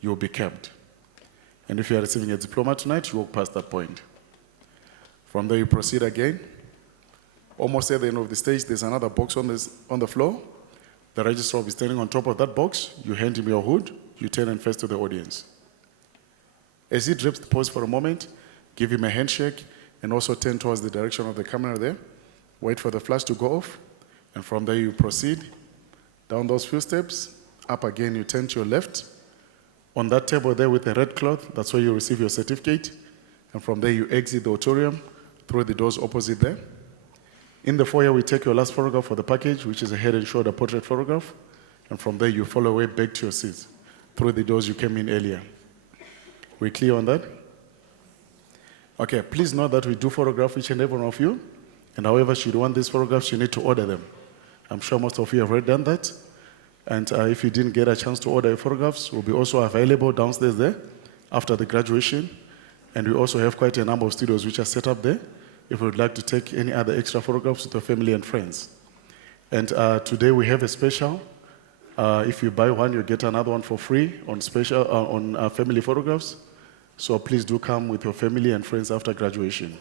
you'll be kept. And if you are receiving a diploma tonight, you walk past that point. From there, you proceed again. Almost at the end of the stage, there's another box on the floor. The registrar will be standing on top of that box. You hand him your hood. You turn and face to the audience. As he drips the pose for a moment, give him a handshake, and also turn towards the direction of the camera there. Wait for the flash to go off. And from there, you proceed down those few steps. Up again, you turn to your left. On that table there with the red cloth, that's where you receive your certificate. And from there, you exit the auditorium through the doors opposite there. In the foyer, we take your last photograph for the package, which is a head and shoulder portrait photograph. And from there, you follow way back to your seats through the doors you came in earlier. We clear on that? Okay, please note that we do photograph each and every one of you. And however, should you want these photographs, you need to order them. I'm sure most of you have already done that. And if you didn't get a chance to order your photographs, will be also available downstairs there after the graduation. And we also have quite a number of studios which are set up there if you would like to take any other extra photographs with your family and friends. And today we have a special. If you buy one, you get another one for free on special on family photographs. So please do come with your family and friends after graduation.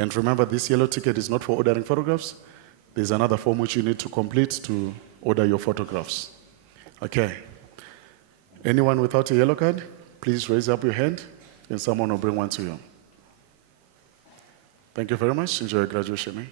And remember, this yellow ticket is not for ordering photographs. There's another form which you need to complete to order your photographs. Okay. Anyone without a yellow card, please raise up your hand and someone will bring one to you. Thank you very much. Enjoy your graduation.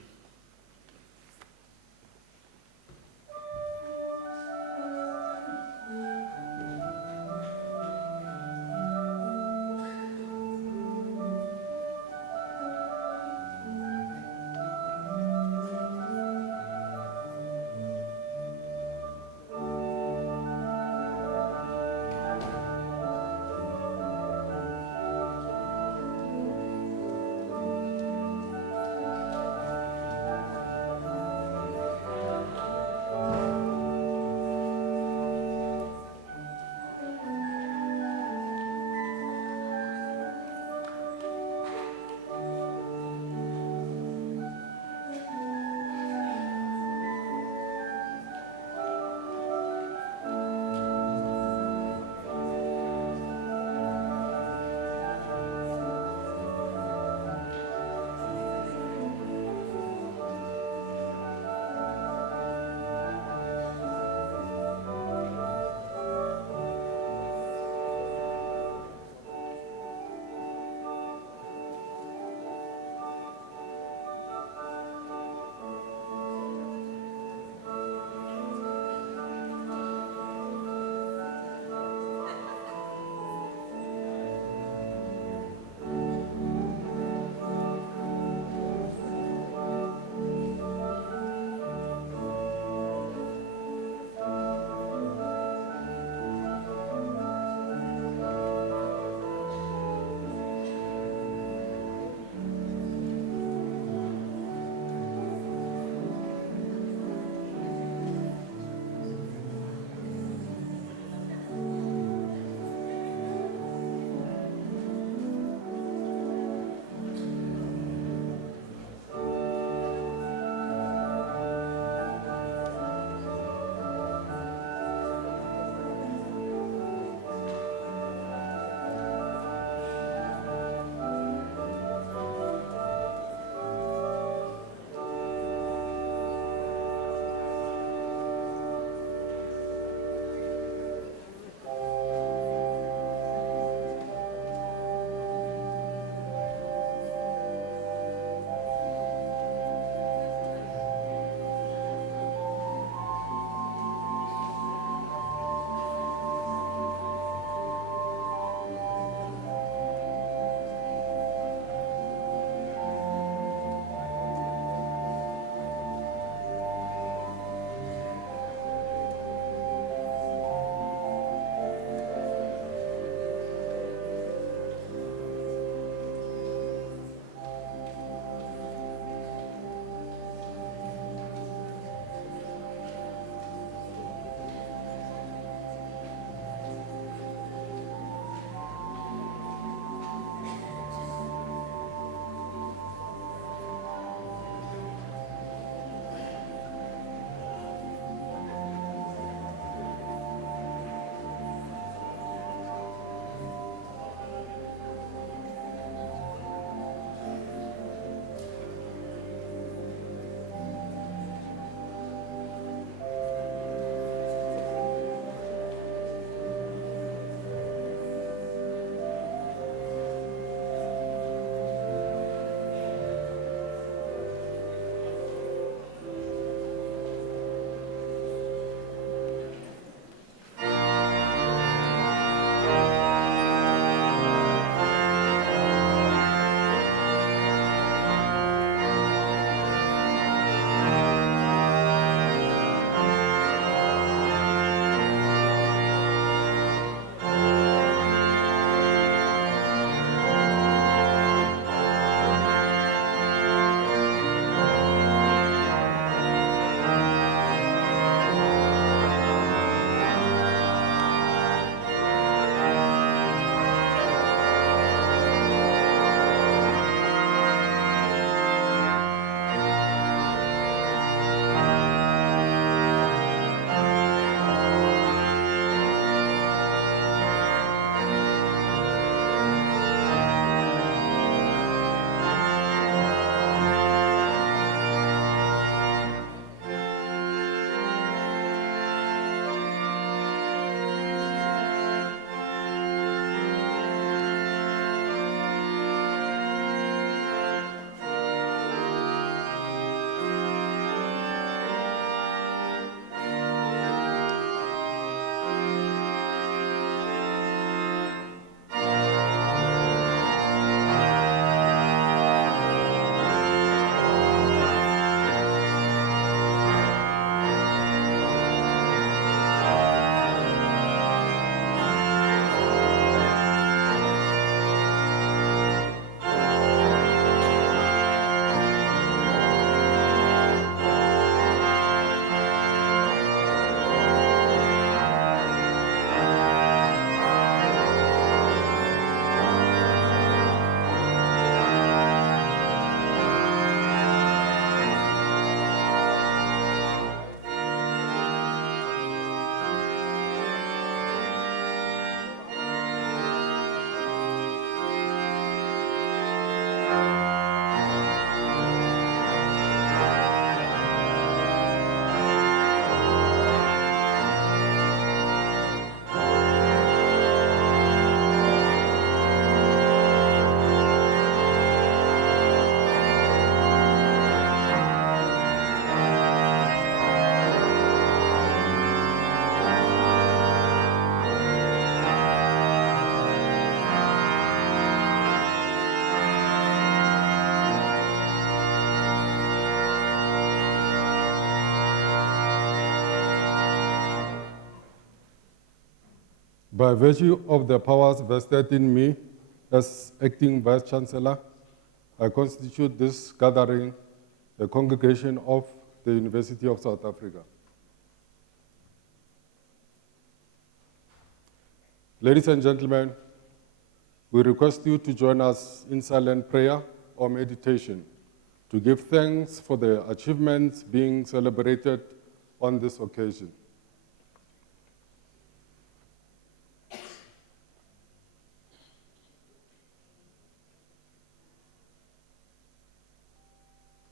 By virtue of the powers vested in me as acting Vice Chancellor, I constitute this gathering the congregation of the University of South Africa. Ladies and gentlemen, we request you to join us in silent prayer or meditation to give thanks for the achievements being celebrated on this occasion.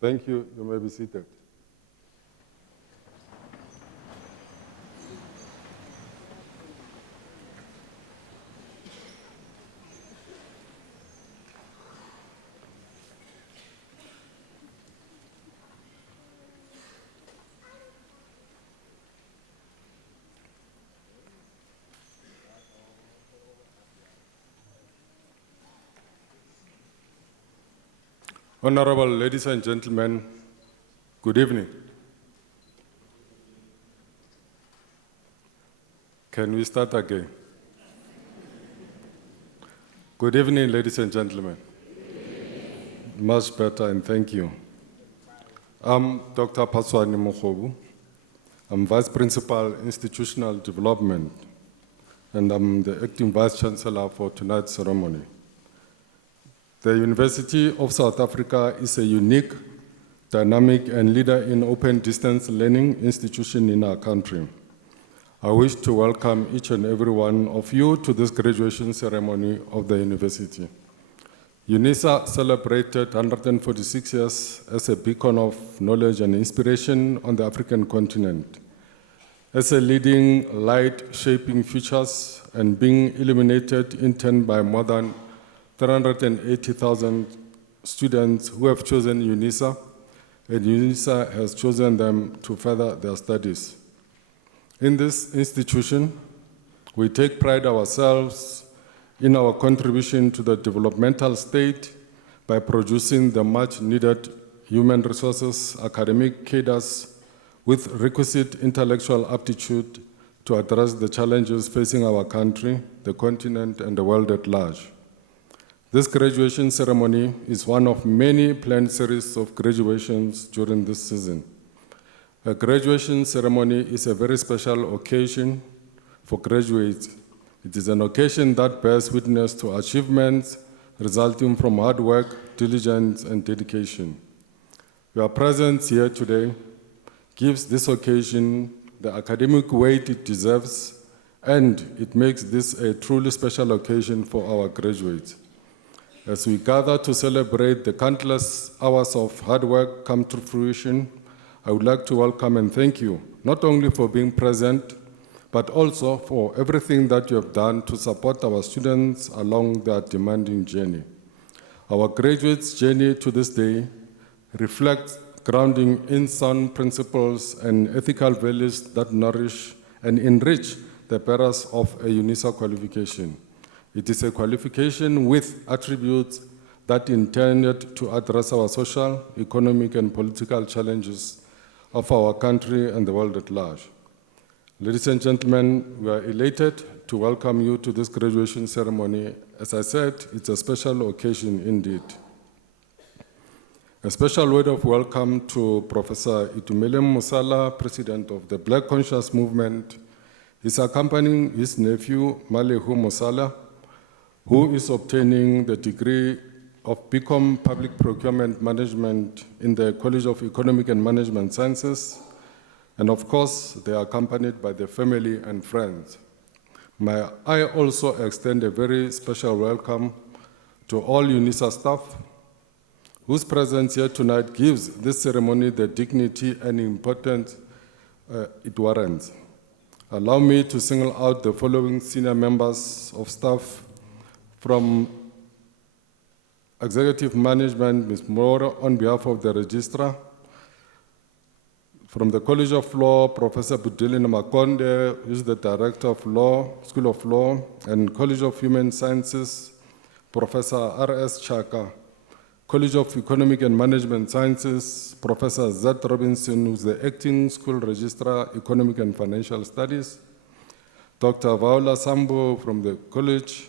Thank you. You may be seated. Honorable ladies and gentlemen, good evening. Can we start again? Good evening, ladies and gentlemen. Much better, and thank you. I'm Dr. Paswani Mokhobu. I'm Vice Principal, Institutional Development, and I'm the Acting Vice Chancellor for tonight's ceremony. The University of South Africa is a unique, dynamic, and leader in open distance learning institution in our country. I wish to welcome each and every one of you to this graduation ceremony of the university. Unisa celebrated 146 years as a beacon of knowledge and inspiration on the African continent, as a leading light shaping futures and being illuminated in turn by more than 380,000 students who have chosen Unisa, and Unisa has chosen them to further their studies. In this institution, we take pride ourselves in our contribution to the developmental state by producing the much needed human resources, academic cadres with requisite intellectual aptitude to address the challenges facing our country, the continent, and the world at large. This graduation ceremony is one of many planned series of graduations during this season. A graduation ceremony is a very special occasion for graduates. It is an occasion that bears witness to achievements resulting from hard work, diligence, and dedication. Your presence here today gives this occasion the academic weight it deserves, and it makes this a truly special occasion for our graduates. As we gather to celebrate the countless hours of hard work come to fruition, I would like to welcome and thank you, not only for being present, but also for everything that you have done to support our students along their demanding journey. Our graduates' journey to this day reflects grounding in sound principles and ethical values that nourish and enrich the bearers of a Unisa qualification. It is a qualification with attributes that intended to address our social, economic, and political challenges of our country and the world at large. Ladies and gentlemen, we are elated to welcome you to this graduation ceremony. As I said, it's a special occasion indeed. A special word of welcome to Professor Itumeleng Musala, President of the Black Conscious Movement. He's accompanying his nephew, Malehu Musala, who is obtaining the degree of BCom Public Procurement Management in the College of Economic and Management Sciences. And of course, they are accompanied by their family and friends. May I also extend a very special welcome to all Unisa staff, whose presence here tonight gives this ceremony the dignity and importance it warrants. Allow me to single out the following senior members of staff. From Executive Management, Ms. Mora, on behalf of the Registrar. From the College of Law, Professor Budilin Makonde, who is the Director of Law, School of Law, and College of Human Sciences, Professor R.S. Chaka. College of Economic and Management Sciences, Professor Z. Robinson, who is the Acting School Registrar, Economic and Financial Studies. Dr. Vaula Sambo from the college,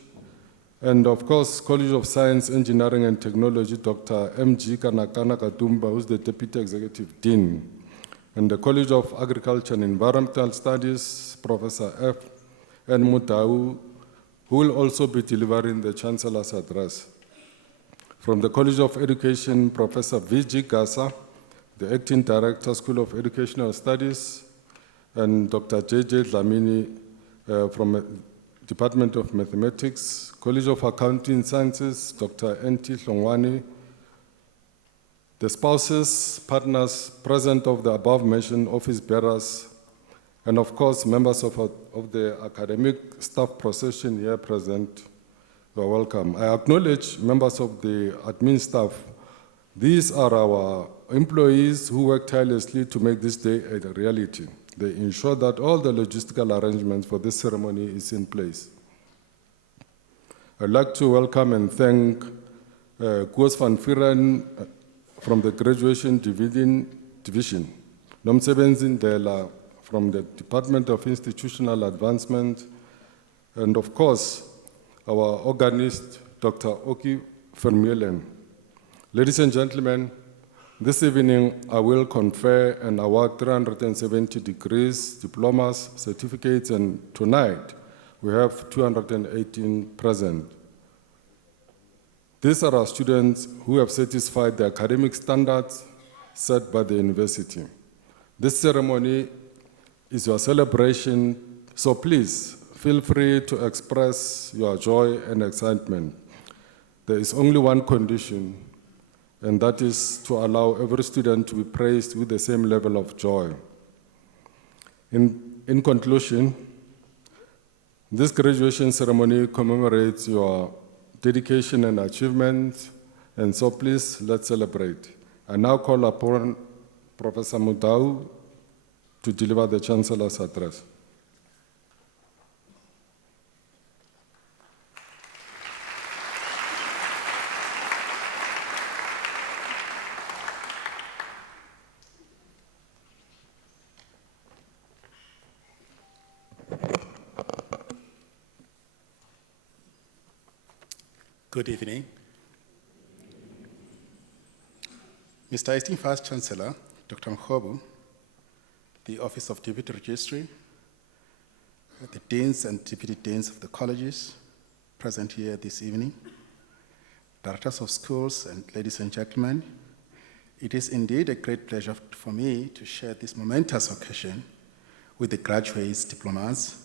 and of course, College of Science, Engineering and Technology, Dr. M.G. Kanakana Katumba, who's the Deputy Executive Dean, and the College of Agriculture and Environmental Studies, Professor F. N. Mutau, who will also be delivering the Chancellor's address. From the College of Education, Professor V.G. Gasa, the Acting Director, School of Educational Studies, and Dr. J.J. Dlamini from Department of Mathematics, College of Accounting Sciences, Dr. N.T. Hlongwane, the spouses, partners, present of the above-mentioned office bearers, and of course, members of the academic staff procession here present, you are welcome. I acknowledge members of the admin staff. These are our employees who work tirelessly to make this day a reality. They ensure that all the logistical arrangements for this ceremony is in place. I'd like to welcome and thank Koos van Vieren from the Graduation Division, Nomsebenzi Ndela from the Department of Institutional Advancement, and of course, our organist, Dr. Oki Vermeulen. Ladies and gentlemen, this evening I will confer and award 370 degrees, diplomas, certificates, and tonight we have 218 present. These are our students who have satisfied the academic standards set by the university. This ceremony is your celebration, so please feel free to express your joy and excitement. There is only one condition, and that is to allow every student to be praised with the same level of joy. In conclusion, this graduation ceremony commemorates your dedication and achievement, and so please, let's celebrate. I now call upon Professor Mutau to deliver the Chancellor's address. Good evening. Mr. Esteemed Vice Chancellor, Dr. Mkhobu, the Office of Deputy Registry, the Deans and Deputy Deans of the colleges present here this evening, Directors of Schools, and ladies and gentlemen, it is indeed a great pleasure for me to share this momentous occasion with the graduates, diplomas,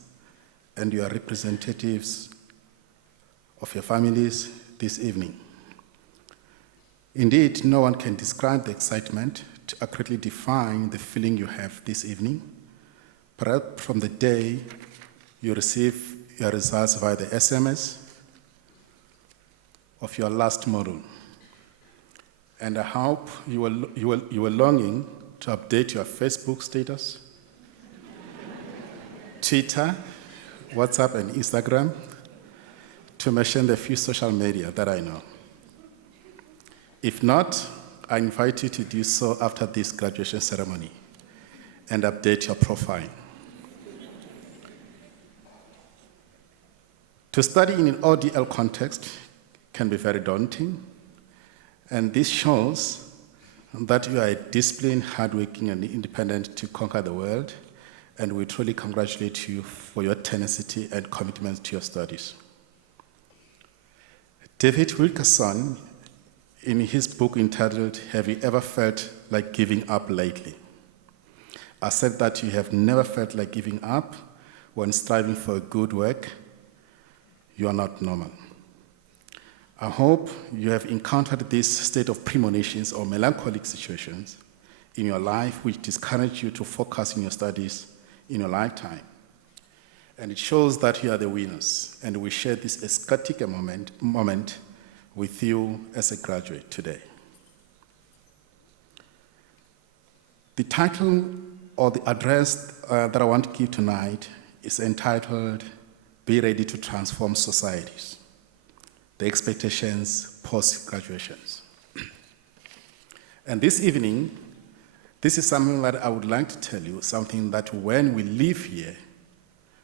and your representatives of your families this evening. Indeed, no one can describe the excitement to accurately define the feeling you have this evening, perhaps from the day you receive your results via the SMS of your last module. And I hope you were longing to update your Facebook status, Twitter, WhatsApp, and Instagram, to mention the few social media that I know. If not, I invite you to do so after this graduation ceremony and update your profile. To study in an ODL context can be very daunting, and this shows that you are a disciplined, hardworking, and independent to conquer the world, and we truly congratulate you for your tenacity and commitment to your studies. David Wilkerson, in his book entitled, "Have You Ever Felt Like Giving Up Lately?" said that you have never felt like giving up when striving for a good work. You are not normal. I hope you have encountered this state of premonitions or melancholic situations in your life which discourage you to focus on your studies in your lifetime. And it shows that you are the winners, and we share this ecstatic moment with you as a graduate today. The title or the address that I want to give tonight is entitled, "Be Ready to Transform Societies, the Expectations Post-Graduations." And this evening, this is something that I would like to tell you, something that when we leave here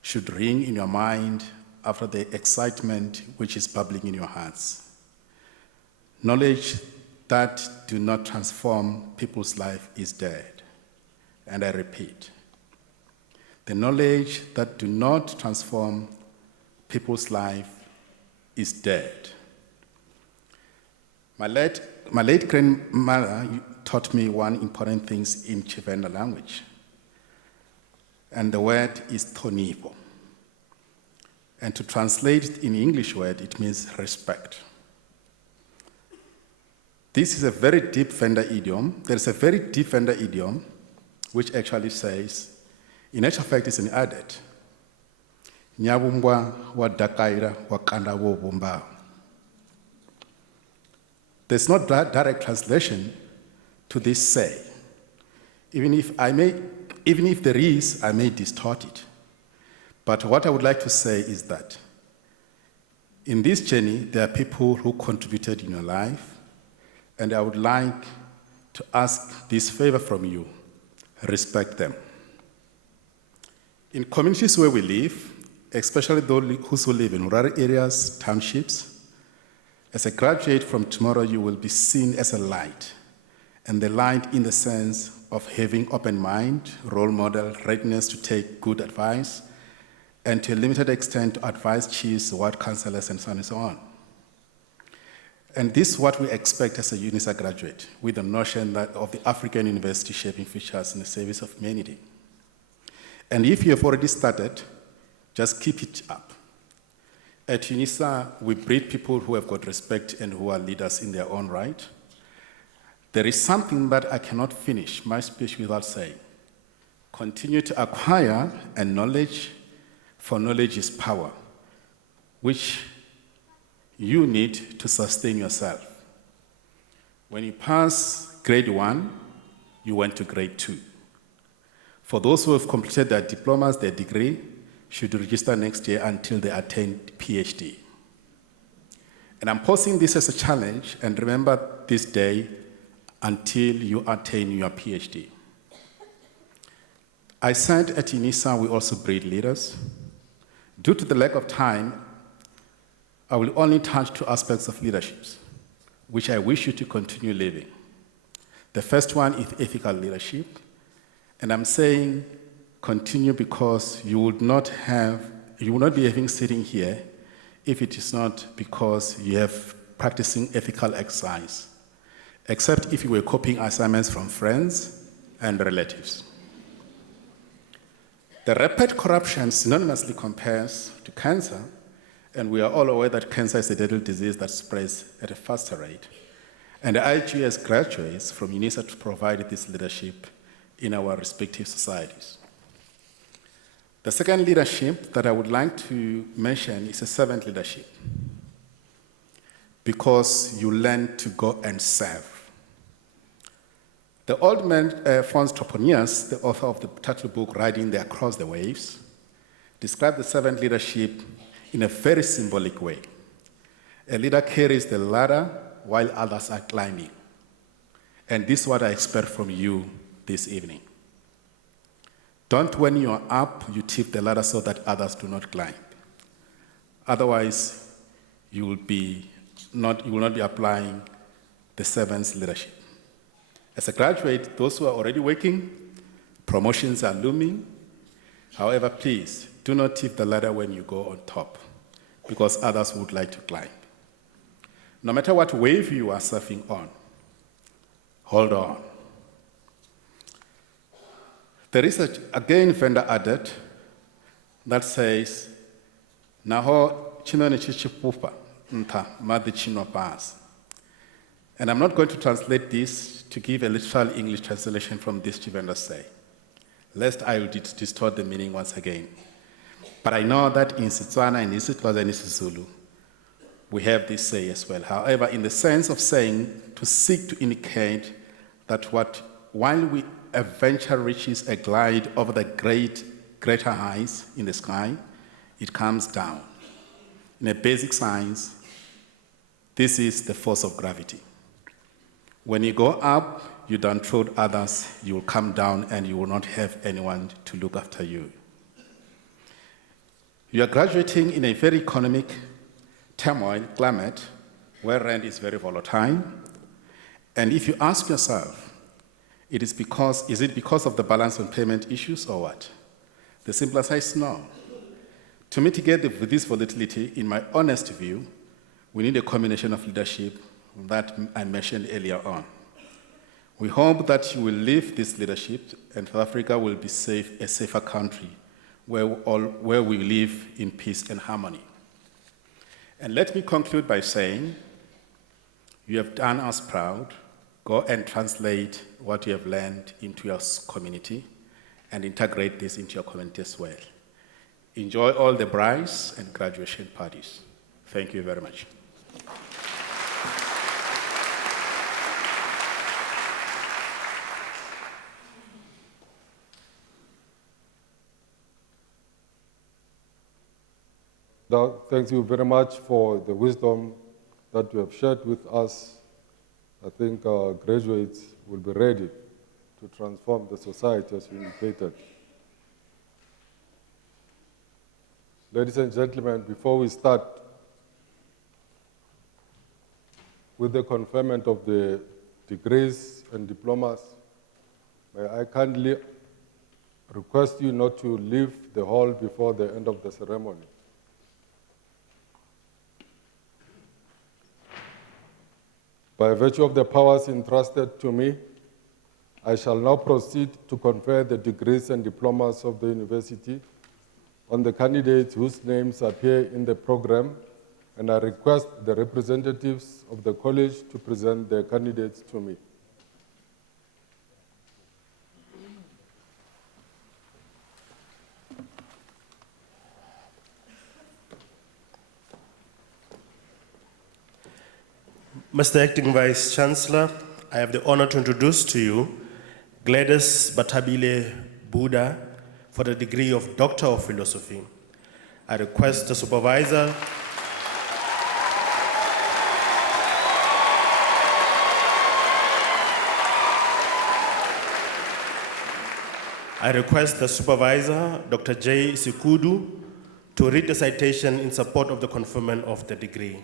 should ring in your mind after the excitement which is bubbling in your hearts. Knowledge that do not transform people's life is dead. And I repeat, the knowledge that do not transform people's life is dead. My late grandmother taught me one important thing in Chivenda language, and the word is thonipo. And to translate it in English word, it means respect. This is a very deep Venda idiom. There's a very deep Venda idiom which actually says, in actual fact, it's an added. Nyabumbwa wa dakaira wa kanda wo bumba. There's no direct translation to this say. Even if there is, I may distort it. But what I would like to say is that in this journey, there are people who contributed in your life, and I would like to ask this favor from you: respect them. In communities where we live, especially those who live in rural areas, townships, as a graduate from tomorrow, you will be seen as a light, and the light in the sense of having open mind, role model, readiness to take good advice, and to a limited extent to advise chiefs, ward councillors, and so on and so on. And this is what we expect as a Unisa graduate, with the notion that of the African University shaping futures in the service of humanity. And if you have already started, just keep it up. At Unisa, we breed people who have got respect and who are leaders in their own right. There is something that I cannot finish my speech without saying. Continue to acquire and knowledge, for knowledge is power, which you need to sustain yourself. When you pass grade 1, you went to grade 2. For those who have completed their diplomas, their degree, should register next year until they attain PhD. And I'm posing this as a challenge, and remember this day until you attain your PhD. I said at Unisa we also breed leaders. Due to the lack of time, I will only touch 2 aspects of leadership, which I wish you to continue living. The first one is ethical leadership, and I'm saying continue because you will not be having sitting here if it is not because you have practicing ethical exercise, except if you were copying assignments from friends and relatives. The rapid corruption synonymously compares to cancer, and we are all aware that cancer is a deadly disease that spreads at a faster rate. And I urge you as graduates from Unisa to provide this leadership in our respective societies. The second leadership that I would like to mention is a servant leadership, because you learn to go and serve. The old man, Fons Toponius, the author of the title book, Riding the Across the Waves, described the servant leadership in a very symbolic way. A leader carries the ladder while others are climbing. And this is what I expect from you this evening. Don't, when you are up, you tip the ladder so that others do not climb. Otherwise, you will not be applying the servant's leadership. As a graduate, those who are already working, promotions are looming. However, please, do not tip the ladder when you go on top, because others would like to climb. No matter what wave you are surfing on, hold on. There is again vendor added that says, Naho chinone chichipupa nta madi chino pass. And I'm not going to translate this to give a literal English translation from this vendor say, lest I will distort the meaning once again. But I know that in Setswana, in isiXhosa, and isiZulu, we have this say as well. However, in the sense of saying, to seek to indicate that while adventure reaches a glide over the greater heights in the sky, it comes down. In a basic science, this is the force of gravity. When you go up, you don't throw others, you will come down and you will not have anyone to look after you. You are graduating in a very economic turmoil climate where rent is very volatile. And if you ask yourself, is it because of the balance on payment issues or what? The simple answer is no. To mitigate this volatility, in my honest view, we need a combination of leadership that I mentioned earlier on. We hope that you will leave this leadership and South Africa will be a safer country where we live in peace and harmony. And let me conclude by saying, you have done us proud. Go and translate what you have learned into your community and integrate this into your community as well. Enjoy all the brides and graduation parties. Thank you very much. Now, thank you very much for the wisdom that you have shared with us. I think our graduates will be ready to transform the society as you indicated. Ladies and gentlemen, before we start with the conferment of the degrees and diplomas, may I kindly request you not to leave the hall before the end of the ceremony. By virtue of the powers entrusted to me, I shall now proceed to confer the degrees and diplomas of the university on the candidates whose names appear in the program, and I request the representatives of the college to present their candidates to me. Mr. Acting Vice Chancellor, I have the honor to introduce to you Gladys Batabile Buddha for the degree of Doctor of Philosophy. I request the supervisor Dr. J. Sikudu, to read the citation in support of the conferment of the degree.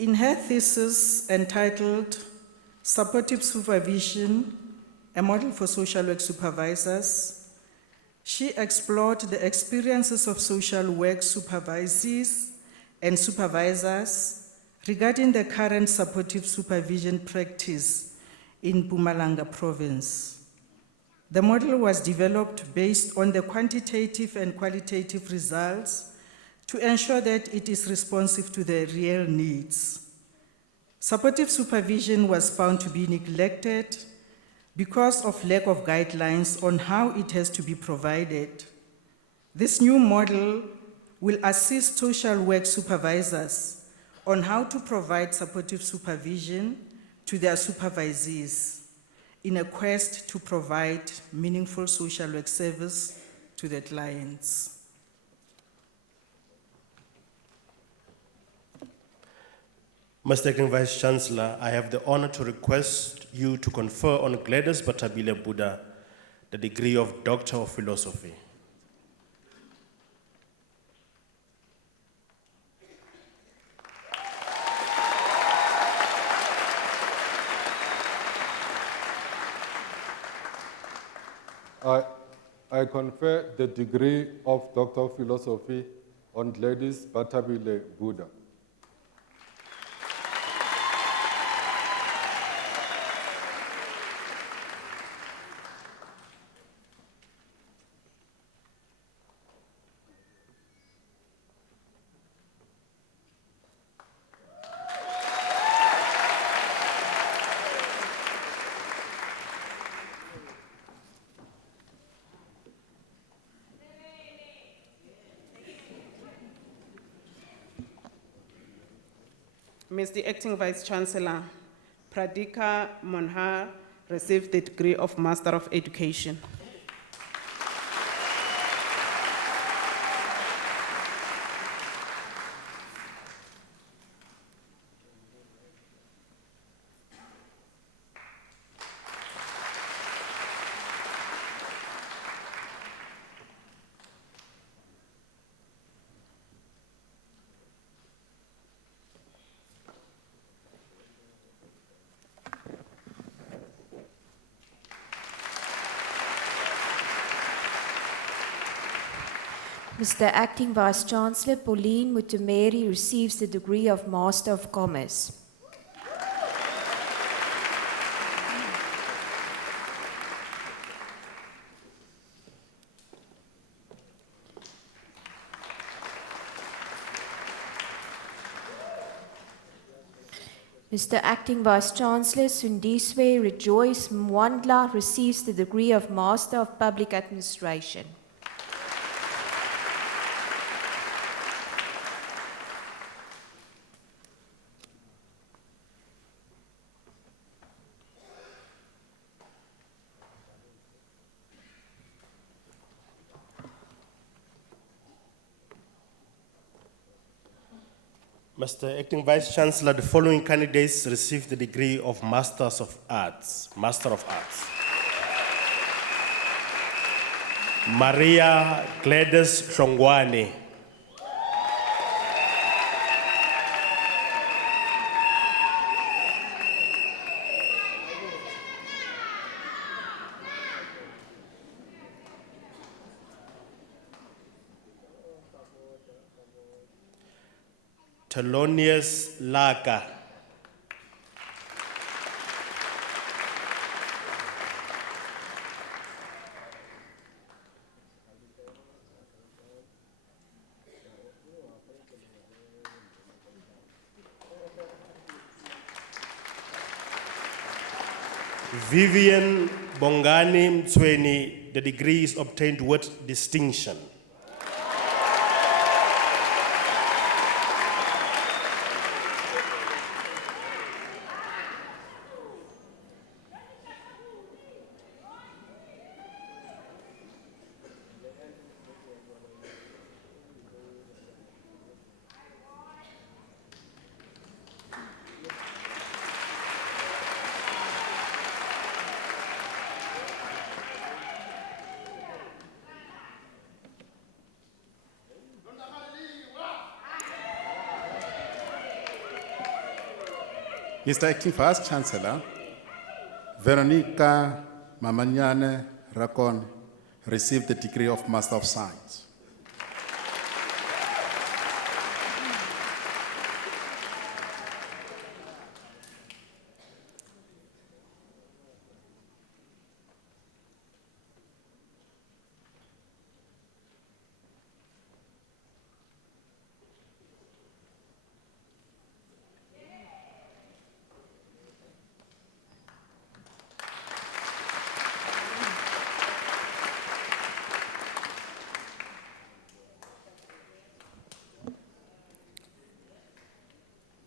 In her thesis entitled Supportive Supervision, a Model for Social Work Supervisors, she explored the experiences of social work supervisees and supervisors regarding the current supportive supervision practice in Mpumalanga province. The model was developed based on the quantitative and qualitative results to ensure that it is responsive to the real needs. Supportive supervision was found to be neglected because of lack of guidelines on how it has to be provided. This new model will assist social work supervisors on how to provide supportive supervision to their supervisees in a quest to provide meaningful social work service to their clients. Mr. Acting Vice Chancellor, I have the honor to request you to confer on Gladys Batabile Buddha the degree of Doctor of Philosophy. I confer the degree of Doctor of Philosophy on Gladys Batabile Buddha. Mr. Acting Vice Chancellor, Pradika Monhar received the degree of Master of Education. Mr. Acting Vice Chancellor Pauline Mutumeri receives the degree of Master of Commerce. Mr. Acting Vice Chancellor Sundiswe Rejoice Mwandla receives the degree of Master of Public Administration. Mr. Acting Vice Chancellor, the following candidates received the degree of Masters of Arts, Master of Arts. Maria Gladys Shongwane. Thelonious Laka. Vivian Bongani Mtsweni, the degree is obtained with distinction. Mr. Acting Vice Chancellor, Veronica Mamanyane Rakon received the degree of Master of Science.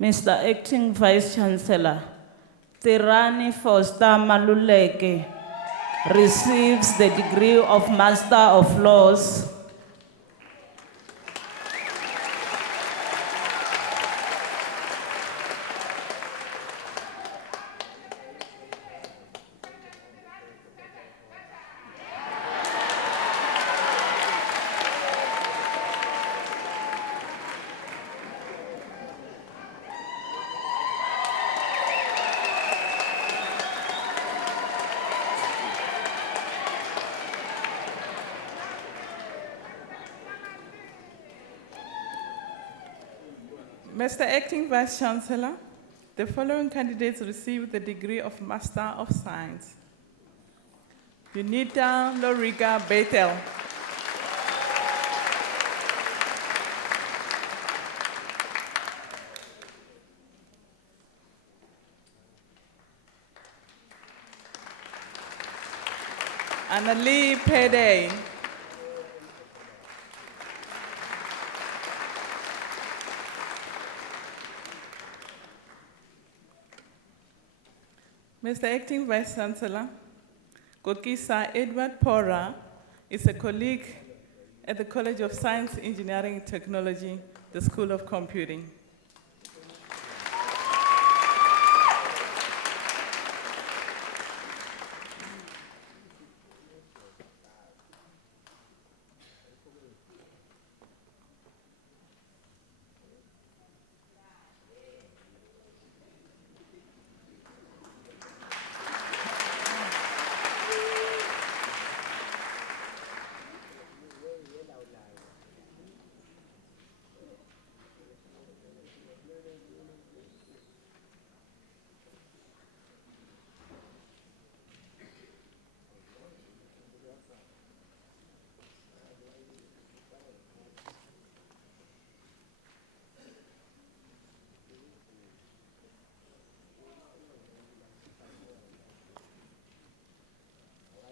Mr. Acting Vice Chancellor, Tirani Foster Maluleke receives the degree of Master of Laws. Mr. Acting Vice Chancellor, the following candidates received the degree of Master of Science. Unita Lorica Bethel. Annalie Pede. Mr. Acting Vice Chancellor, Kokisa Edward Pora is a colleague at the College of Science, Engineering and Technology, the School of Computing.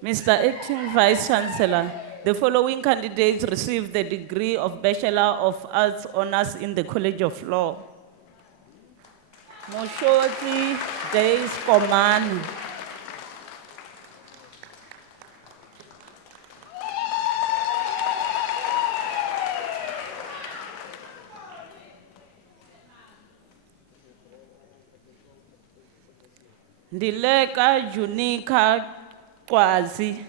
Mr. Acting Vice Chancellor, the following candidates received the degree of Bachelor of Arts Honours in the College of Law. Moshoti Days Komani. Ndileka Junika Kwazi.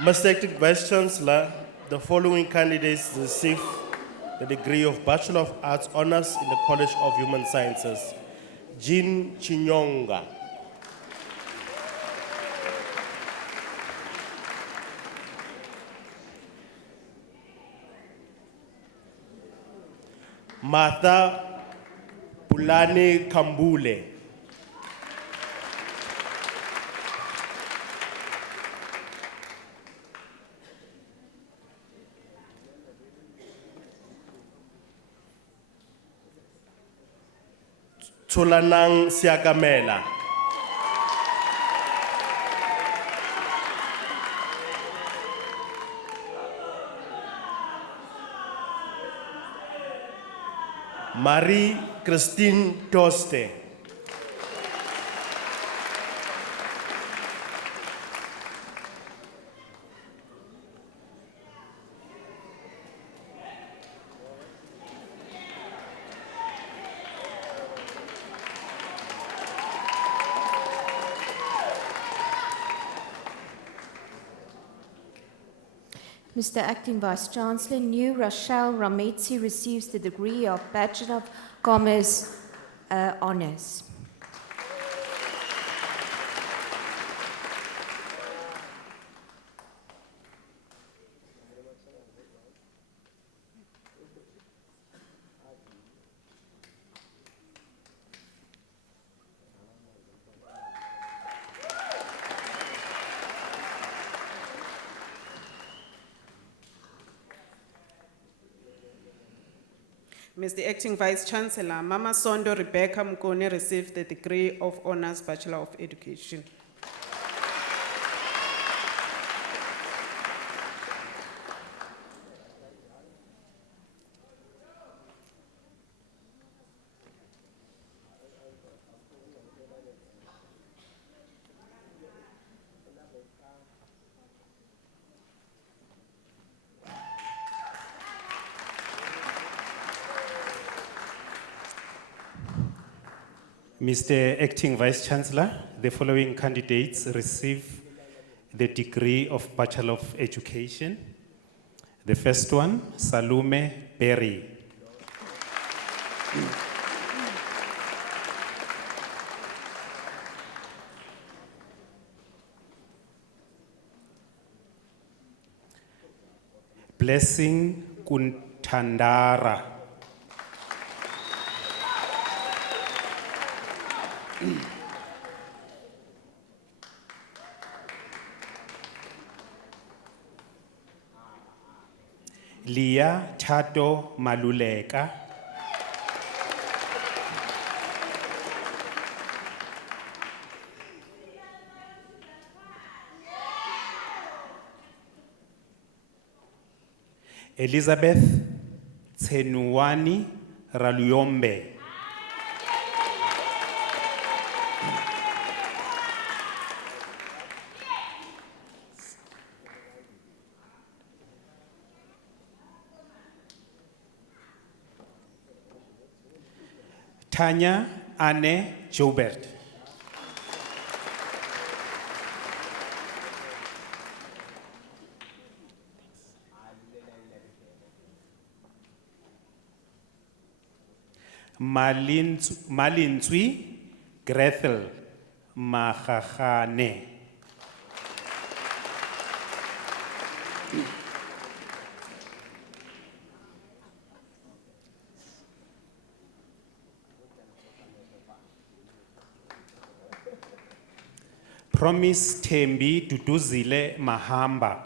Mr. Acting Vice Chancellor, the following candidates receive the degree of Bachelor of Arts Honours in the College of Human Sciences. Jean Chinyonga. Martha Pulani Kambule. Tulanang Siakamela. Marie Christine Toste. Mr. Acting Vice Chancellor, new Rachel Rametsi receives the degree of Bachelor of Commerce Honours. Mr. Acting Vice Chancellor, Mama Sondo Rebecca Mkone received the degree of Honours Bachelor of Education. Mr. Acting Vice Chancellor, the following candidates receive the degree of Bachelor of Education. The first one, Salome Berry. Blessing Kuntandara. Lia Chato Maluleka. Elizabeth Tsenuani Raluyombe. Tanya Anne Joubert. Malintswi Grethel Mahachane. Promise Thembi Duduzile Mahamba.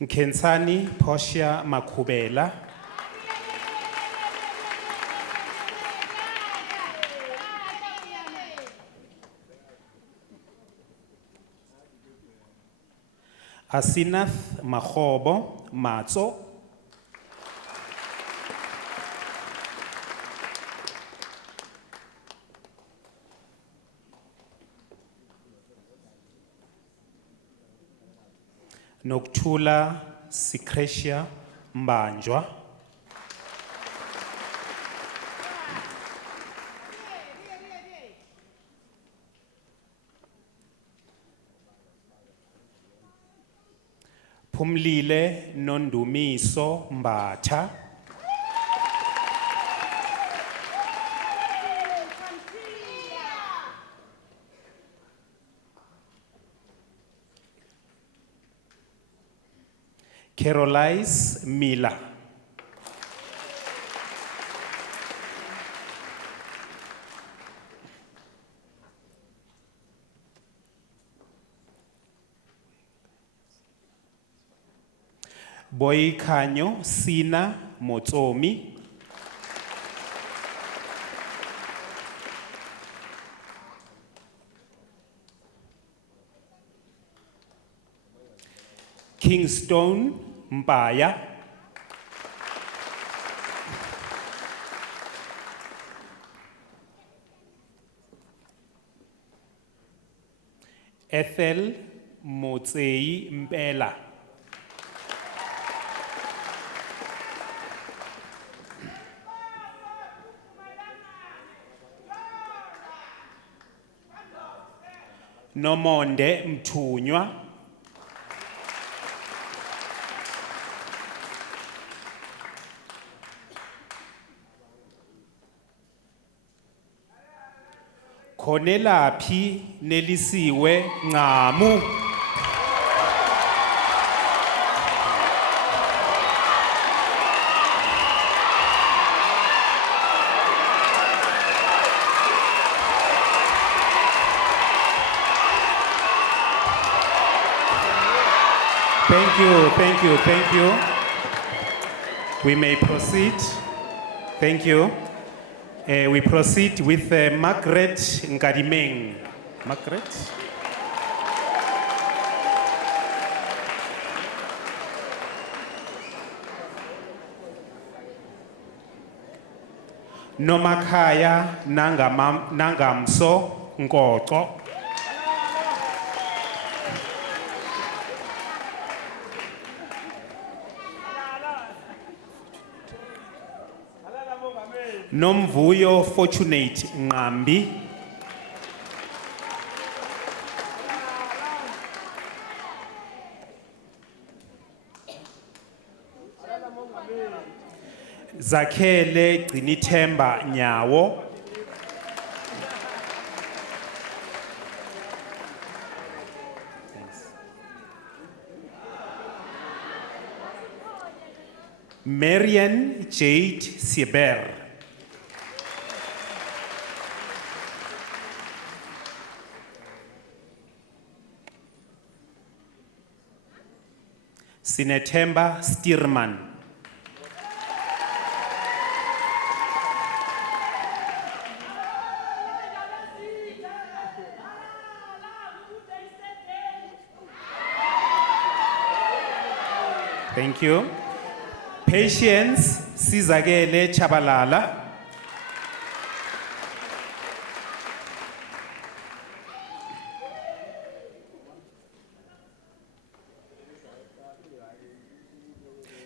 Nkensani Portia Makubela. Asinath Mahobo Matso. Noctula Secretia Mbanjwa. Pumlile Nondumiso Mbatha. Carolise Miller. Boikanyo Sina Motsomi. Kingstone Mbaya. Ethel Motsei Mpela. Nomonde Mthunywa. Khonelaphi Nelisiwe Ncamu. Thank you. We may proceed. Thank you. We proceed with Margaret Nkadimeng. Margaret? Nomakhaya Nangamso Nkoko. Nomvuyo Fortunate Ngambi. Zakhele Gcinithemba Nyawo. Marian Jade Sieber. Sinethemba Steerman. Thank you. Patience Sizakele Chabalala.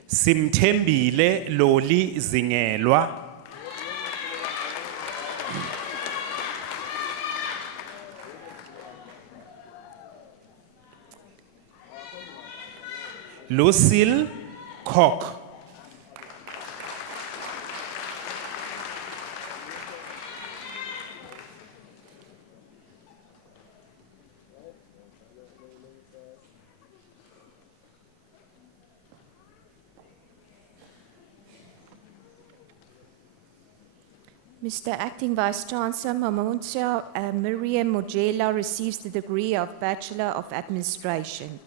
Simthembile Loli Zingelwa. Lucille Koch. Mr. Acting Vice Chancellor, Mamontia Miriam Mojela receives the degree of Bachelor of Administration.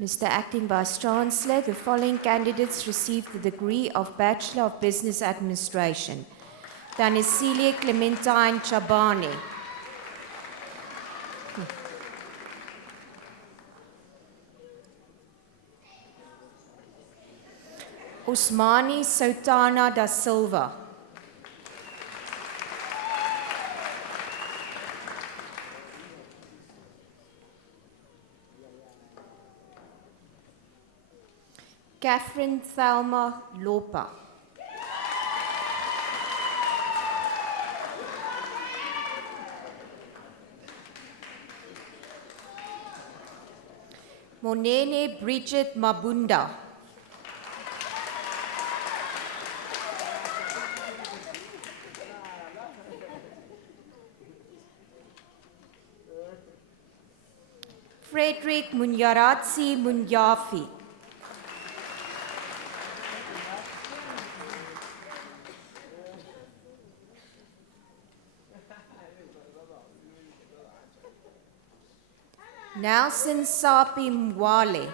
Mr. Acting Vice Chancellor, the following candidates received the degree of Bachelor of Business Administration. Danisilia Clementine Chabane. Usmani Sultana da Silva. Catherine Thelma Lopa. Monene Bridget Mabunda. Frederick Munyaratsi Munyafi. Nelson Sapi Mwale.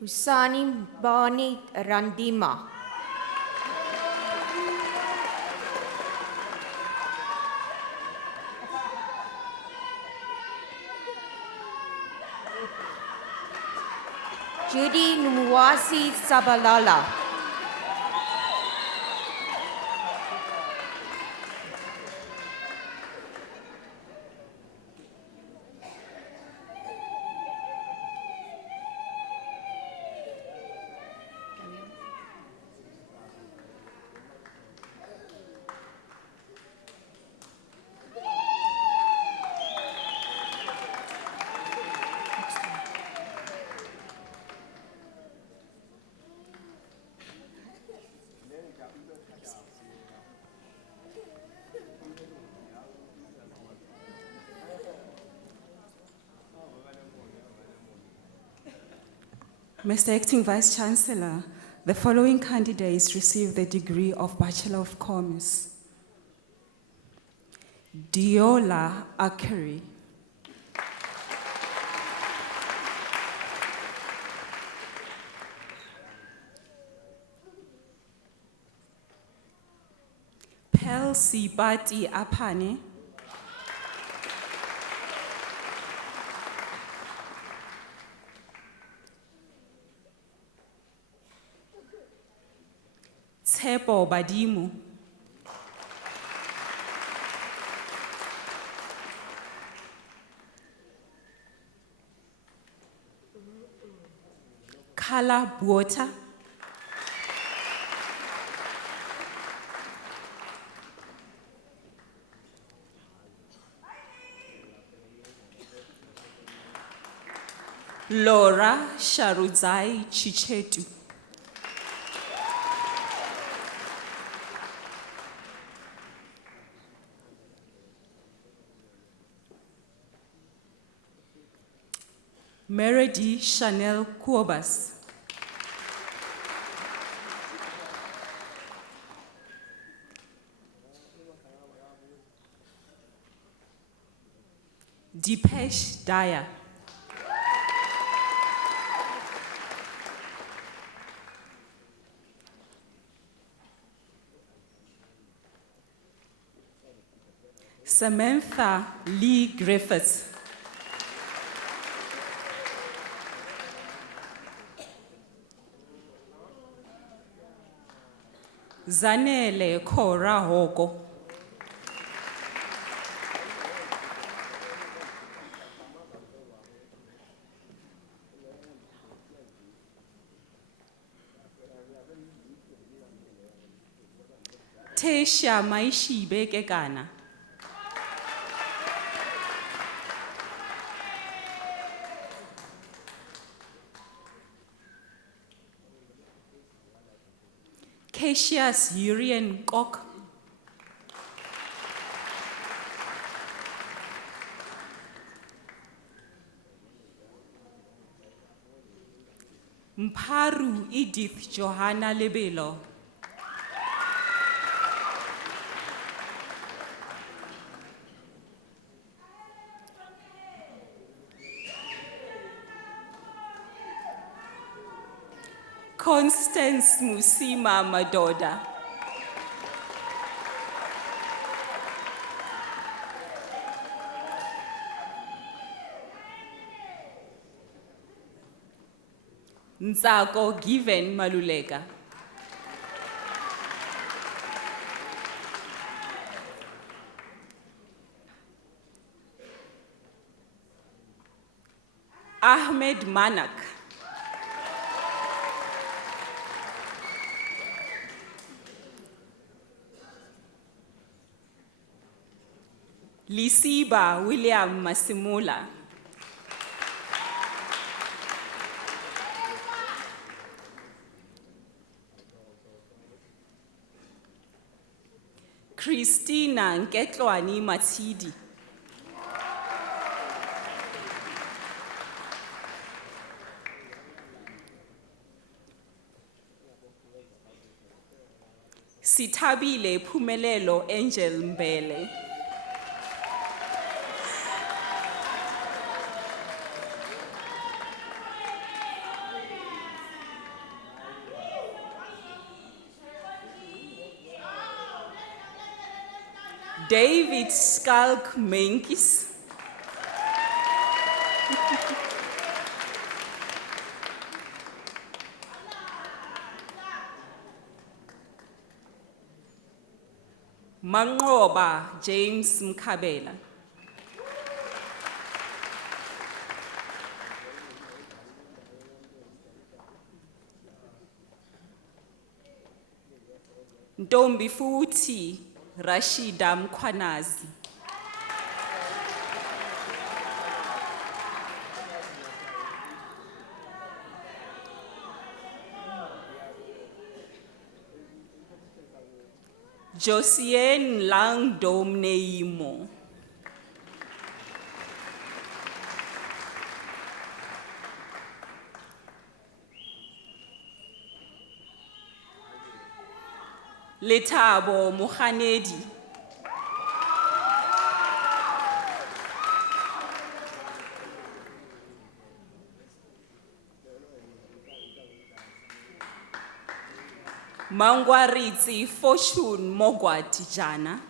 Husani Bani Randima. Judy Nwasi Sabalala. Mr. Acting Vice Chancellor, the following candidates received the degree of Bachelor of Commerce. Diola Akeri. Pelsi Bati Apane. Tshepo Badimu. Kala Buota. Laura Sharuzai Chichetu. Meredy Chanel Kuobas. Deepesh Daya. Samantha Lee Griffiths. Zanele Kora Hoko. Tesha Maishi Bekegana. Cassius Urian Kok. Mparu Edith Johanna Lebelo. Constance Musima Madoda. Nzako Given Maluleka. Ahmed Manak. Lisiba William Masimula. Christina Nketlwani Matidi. Sitabile Pumelelo Angel Mbele. David Skalk Menkis. Mangoba James Mkabela. Ntombi futhi Rashida Mkhwanazi. Josien Langdom Neimo. Letabo Mohanedi. Mangwaritsi Fortune Mogwatijana.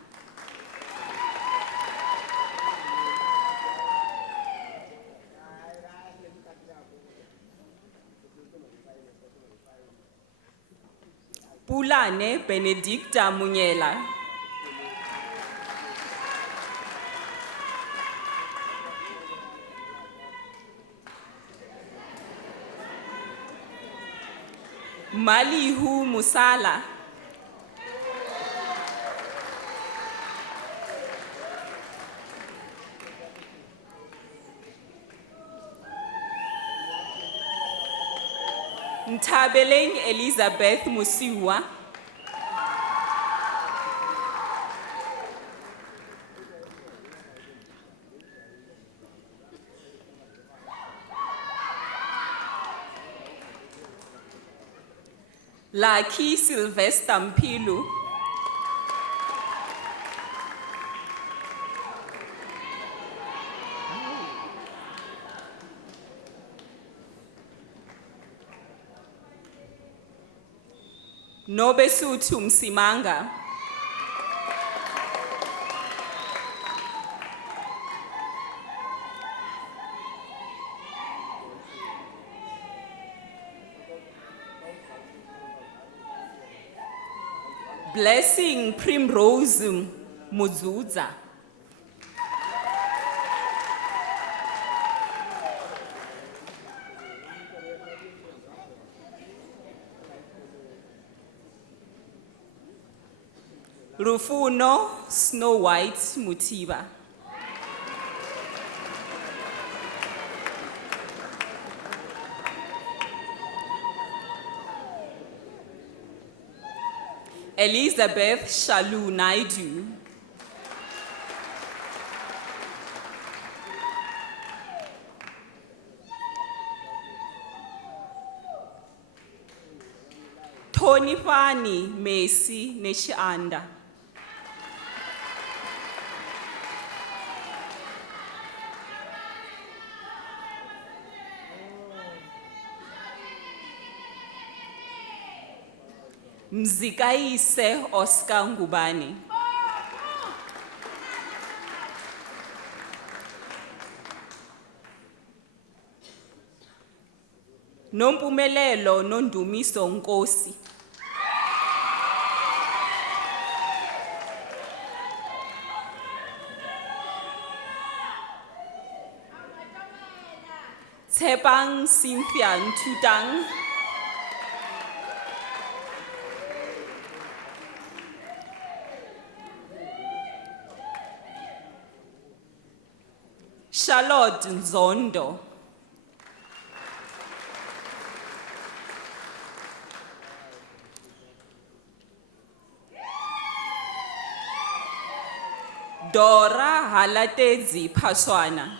Pulane Benedicta Munyela. Malihu Musala. Ntabeleng Elizabeth Musiwa. Lucky Sylvester Mpilu. Nobesuthu Msimanga. Blessing Primrose Muzuza. Rufuno Snow White Mutiba. Elizabeth Shalu Naidu. Tony Fani Messi Neshianda. Mzikaise Oscar Ngubani. Nompumelelo Nondumiso Nkosi. Tepang Cynthia Ntutang. Charlotte Nzondo. Dora Halatezi Paswana.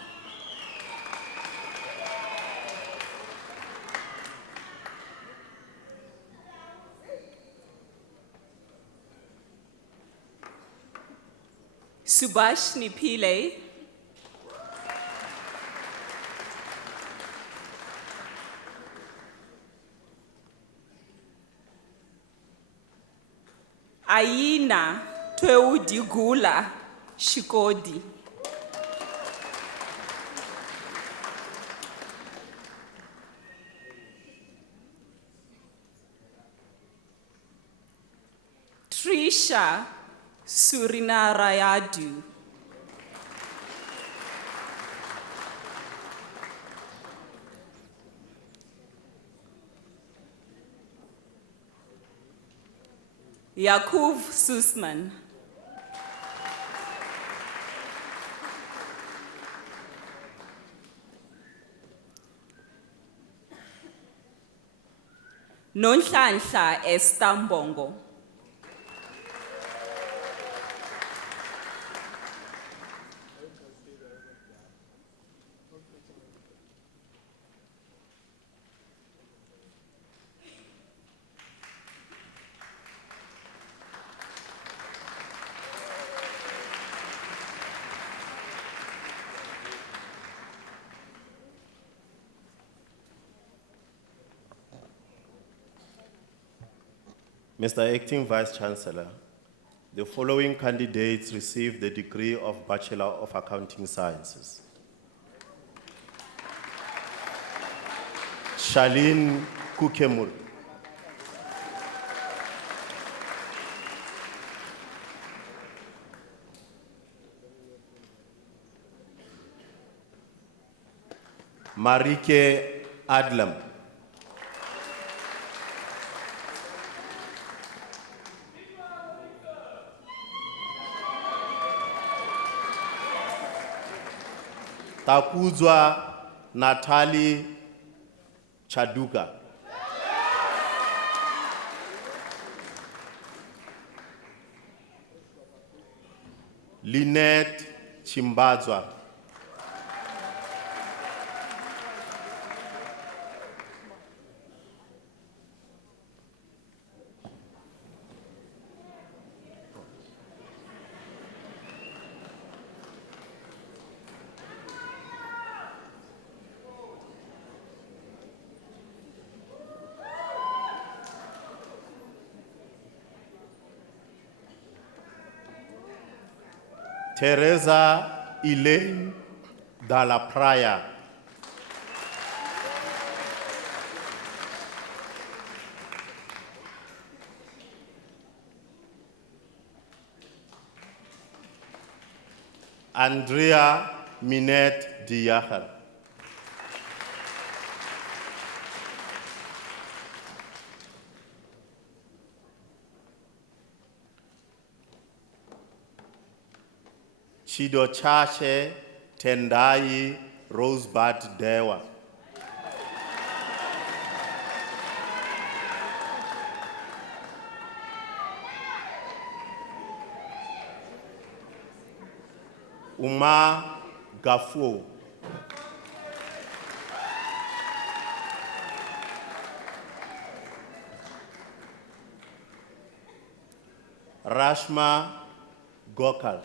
Subash Nipile. Aina Tweudigula Shikodi. Trisha Surinarayadu. Yakub Susman. Nonhlanhla Estambongo. Mr. Acting Vice Chancellor, the following candidates received the degree of Bachelor of Accounting Sciences. Charlene Kukemur. Marike Adlam. Takuzwa Natalie Chaduka. Lynette Chimbazwa. Teresa Elaine Dalla Praia. Andrea Minette Diacher. Chido Chache Tendai Rosebud Dewa. Uma Gafuo. Rashma Gokal.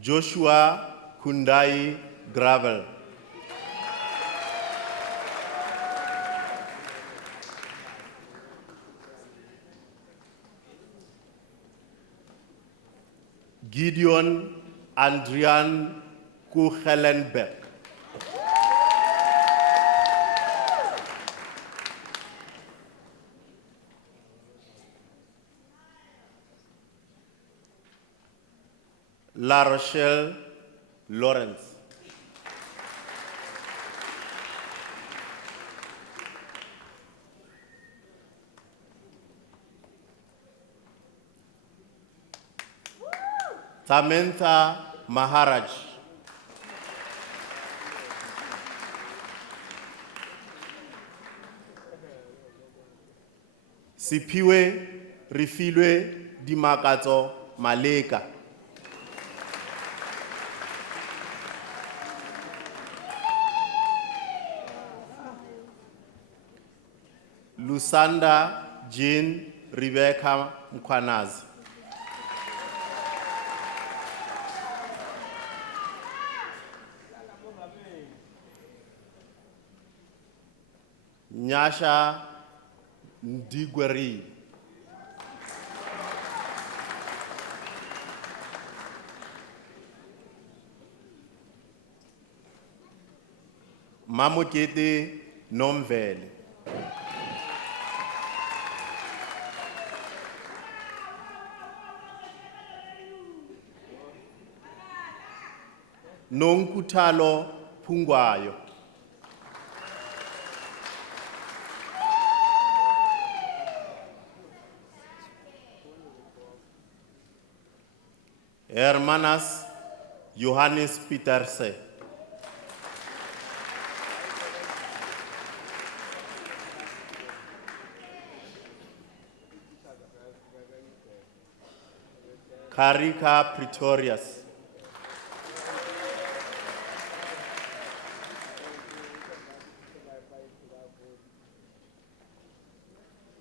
Joshua Kundai Gravel. Gideon Andrian Kuchelenberg. La Rochelle Lawrence. Samantha Maharaj. Sipiwe Rifilwe Dimakato Maleka. Lusanda Jean Rebecca Mkwanazi. Nyasha Ndigweri. Mamukete Nomvele. Nonkutalo Pungwayo. Hermanas Johannes Peterse. Karika Pretorius.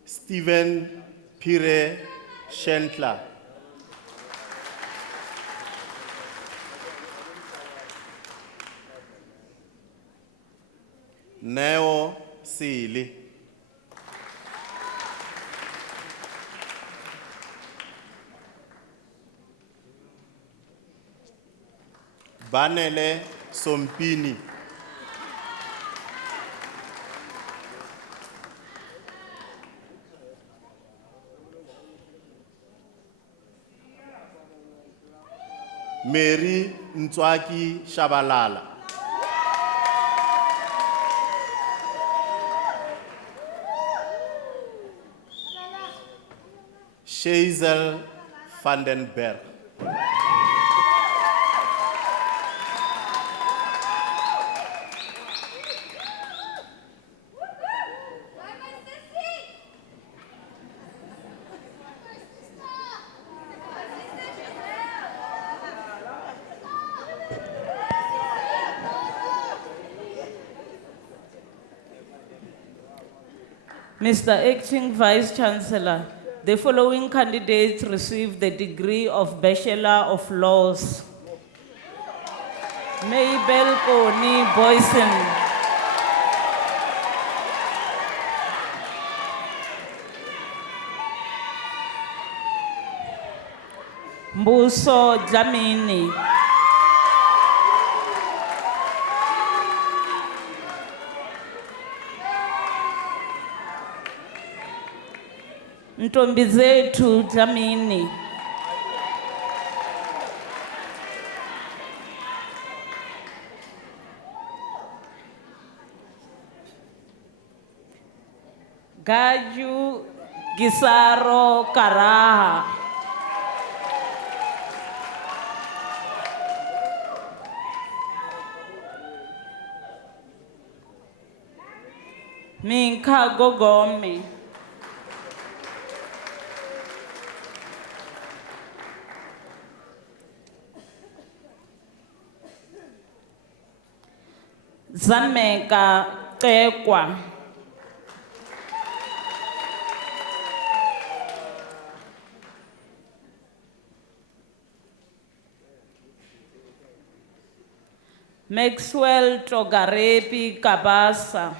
Stephen Pire Schentler. Neo Sili. Banele Sompini. Mary Ntwaki Shabalala. Shazel Vandenberg. Mr. Acting Vice Chancellor, the following candidates received the degree of Bachelor of Laws. Mabel Koni Boysen. Mbuso Dlamini. Ntombizethu Dlamini. Gaju Gisaro Karaha. Minka Gogome. Zameka Tekwa. Maxwell Togarepi Kabasa.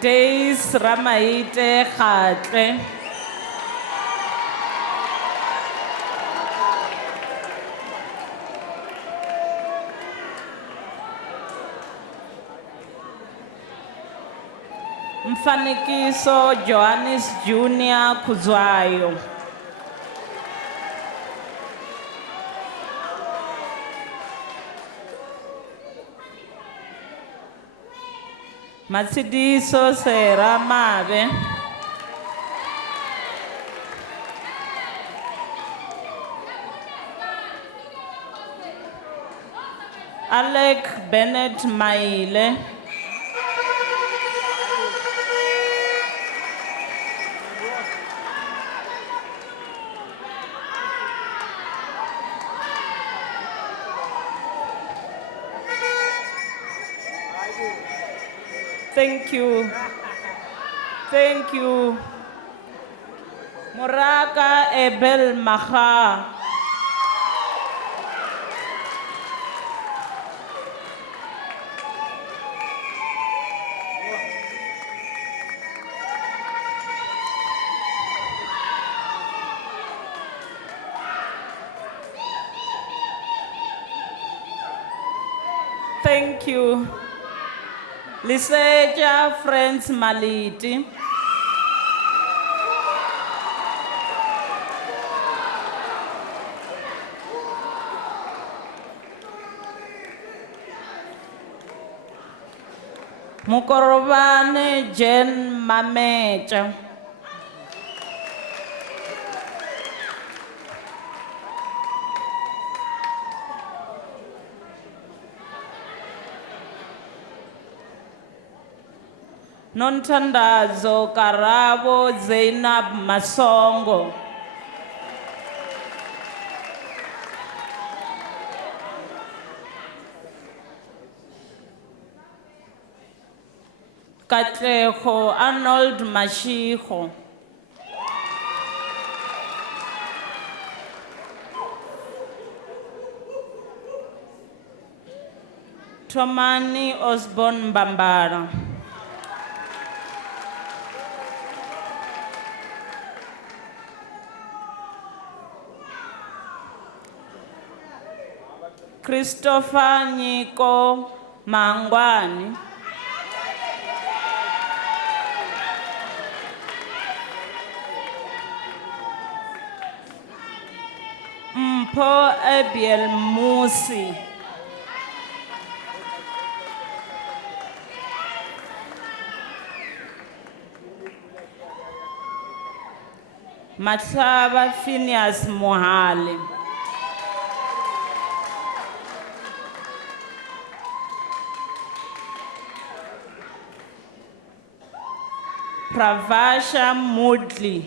Days Ramaite Khatle. Mfanikiso Johannes Junior Kuzwayo. Matsidiso Sera Mabe. Alec Bennett Maile. Thank you. Thank you. Moraka Ebel Maha. Thank you. Liseja Friends Maliti. Mukorobane Jen Mamecha. Nontandazo Karabo Zainab Masongo. Katleho Arnold Mashiho. Tomani Osborne Bambara. Christopher Niko Mangwani. Mpo Abiel Musi. Matlaba Phineas Mohale. Pravasha Mudli.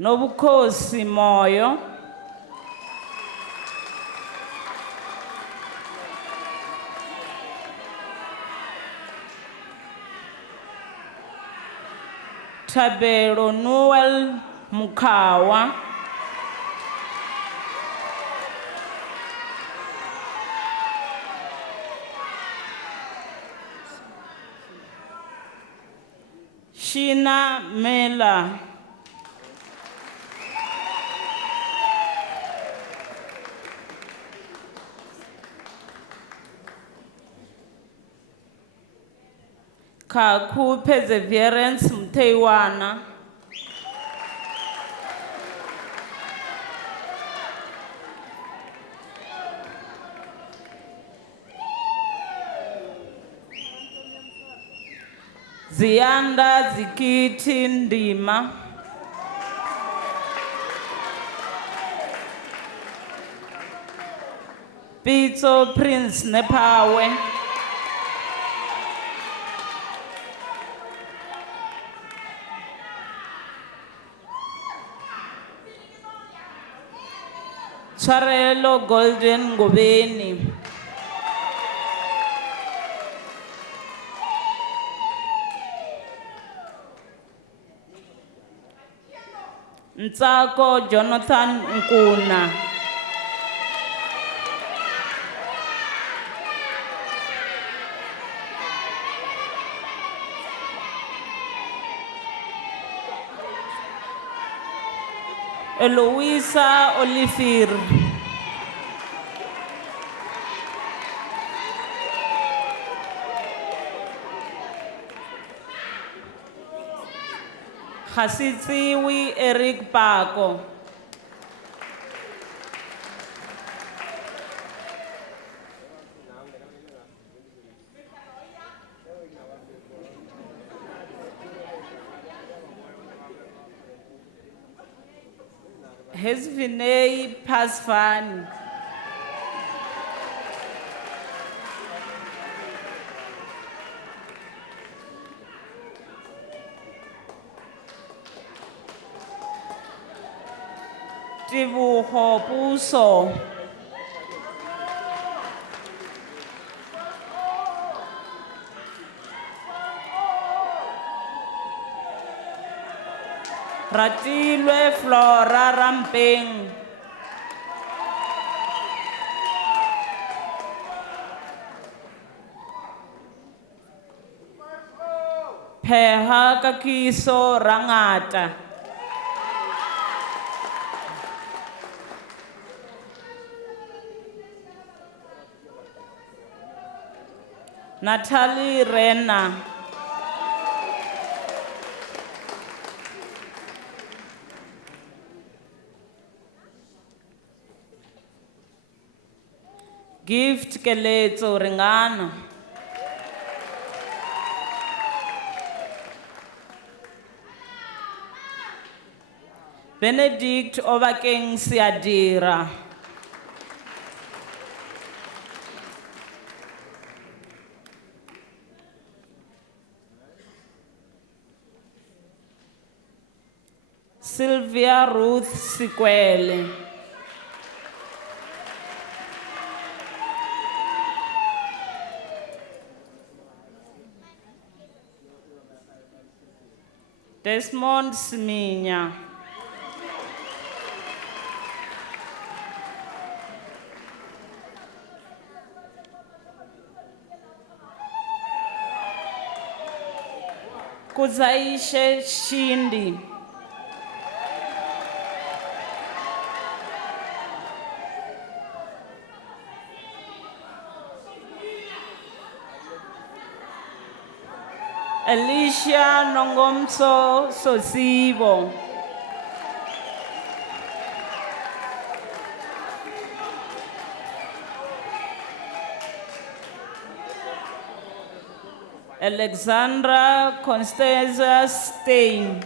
Nobukosi Moyo. Tabero Noel Mukawa. Shina Mela. Kaku Perseverance Mteiwana. Zianda Zikiti Ndima. Pitso Prince Nepawe. Charelo Golden Gobeni. Ntsako Jonathan Nkuna. Eloisa Olifir. Khasitsiwi Eric Pako. Hesvinei Pasfani. Tibuho Puso. Ratilwe Flora Ramping. Peha Kakiso Rangata. Natalie Rena. Gift Keletso Ringana. Benedict Obakeng Siadira. Sylvia Ruth Sikwele. Desmond Siminya. Kuzaishe Shindi. Alicia Nongomso Sosibo. Alexandra Constanza Stein.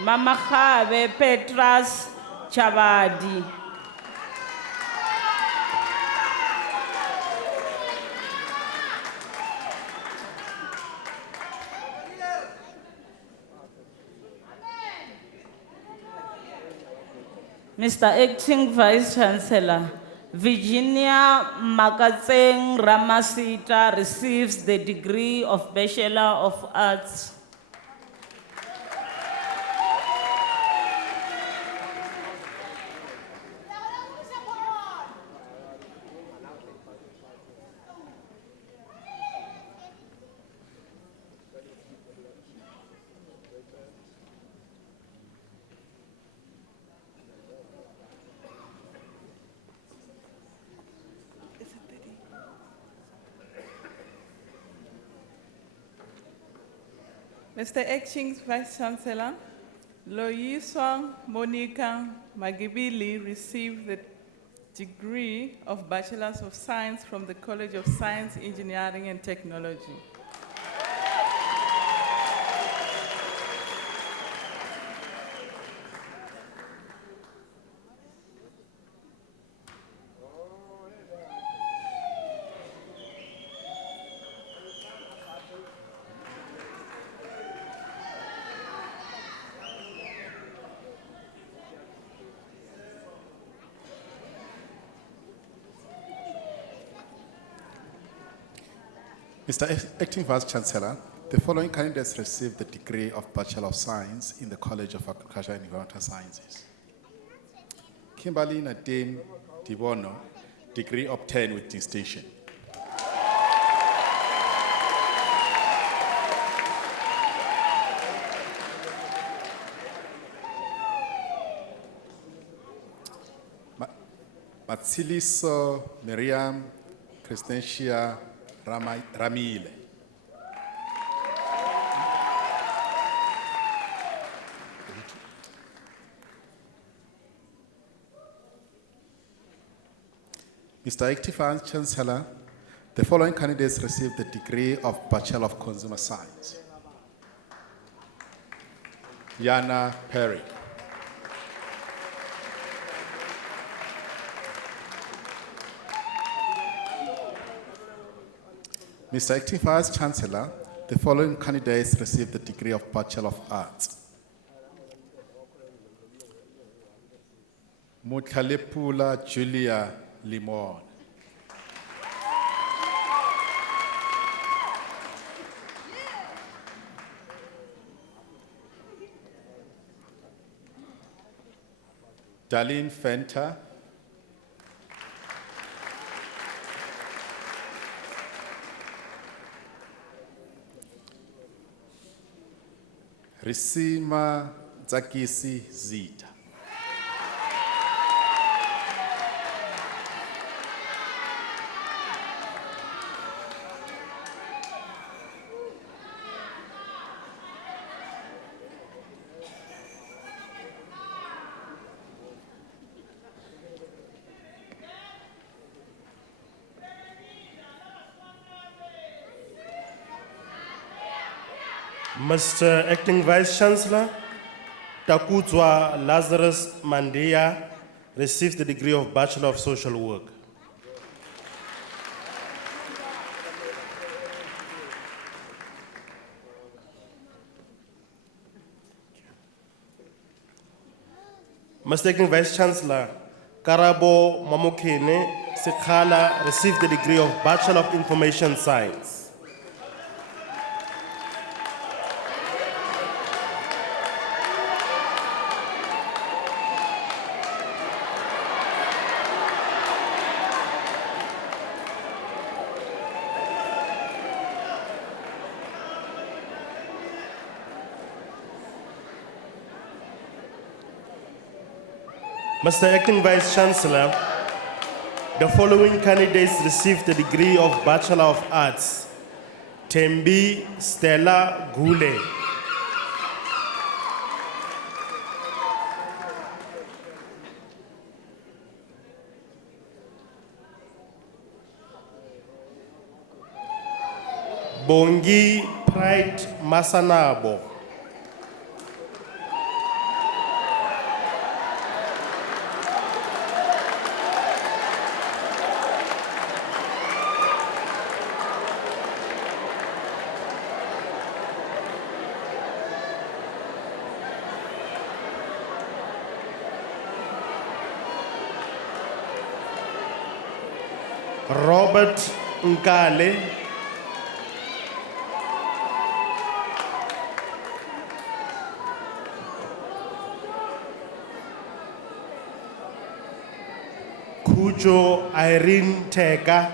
Mama Khabe Petras Chabadi. Mr. Acting Vice Chancellor, Virginia Makatseng Ramasita receives the degree of Bachelor of Arts. Mr. Acting Vice Chancellor, Loyiswang Monica Magibili received the degree of Bachelor's of Science from the College of Science, Engineering and Technology. Mr. Acting Vice Chancellor, the following candidates received the degree of Bachelor of Science in the College of Agriculture and Environmental Sciences. Kimberly Nadine Dibono, degree obtained with distinction. Matsiliso Miriam Christentia Ramile. Mr. Acting Vice Chancellor, the following candidates received the degree of Bachelor of Consumer Science. Yana Perry. Mr. Acting Vice Chancellor, the following candidates received the degree of Bachelor of Arts. Mutkalepula Julia Limon. Darlene Fenta. Risima Zakisi Zita. Mr. Acting Vice Chancellor, Takuzwa Lazarus Mandia receives the degree of Bachelor of Social Work. Mr. Acting Vice Chancellor, Karabo Mamokene Sekhala received the degree of Bachelor of Information Science. Mr. Acting Vice Chancellor, the following candidates received the degree of Bachelor of Arts. Tembi Stella Gule. Bongi Pride Masanabo. Robert Nkale. Kujo Irene Tega.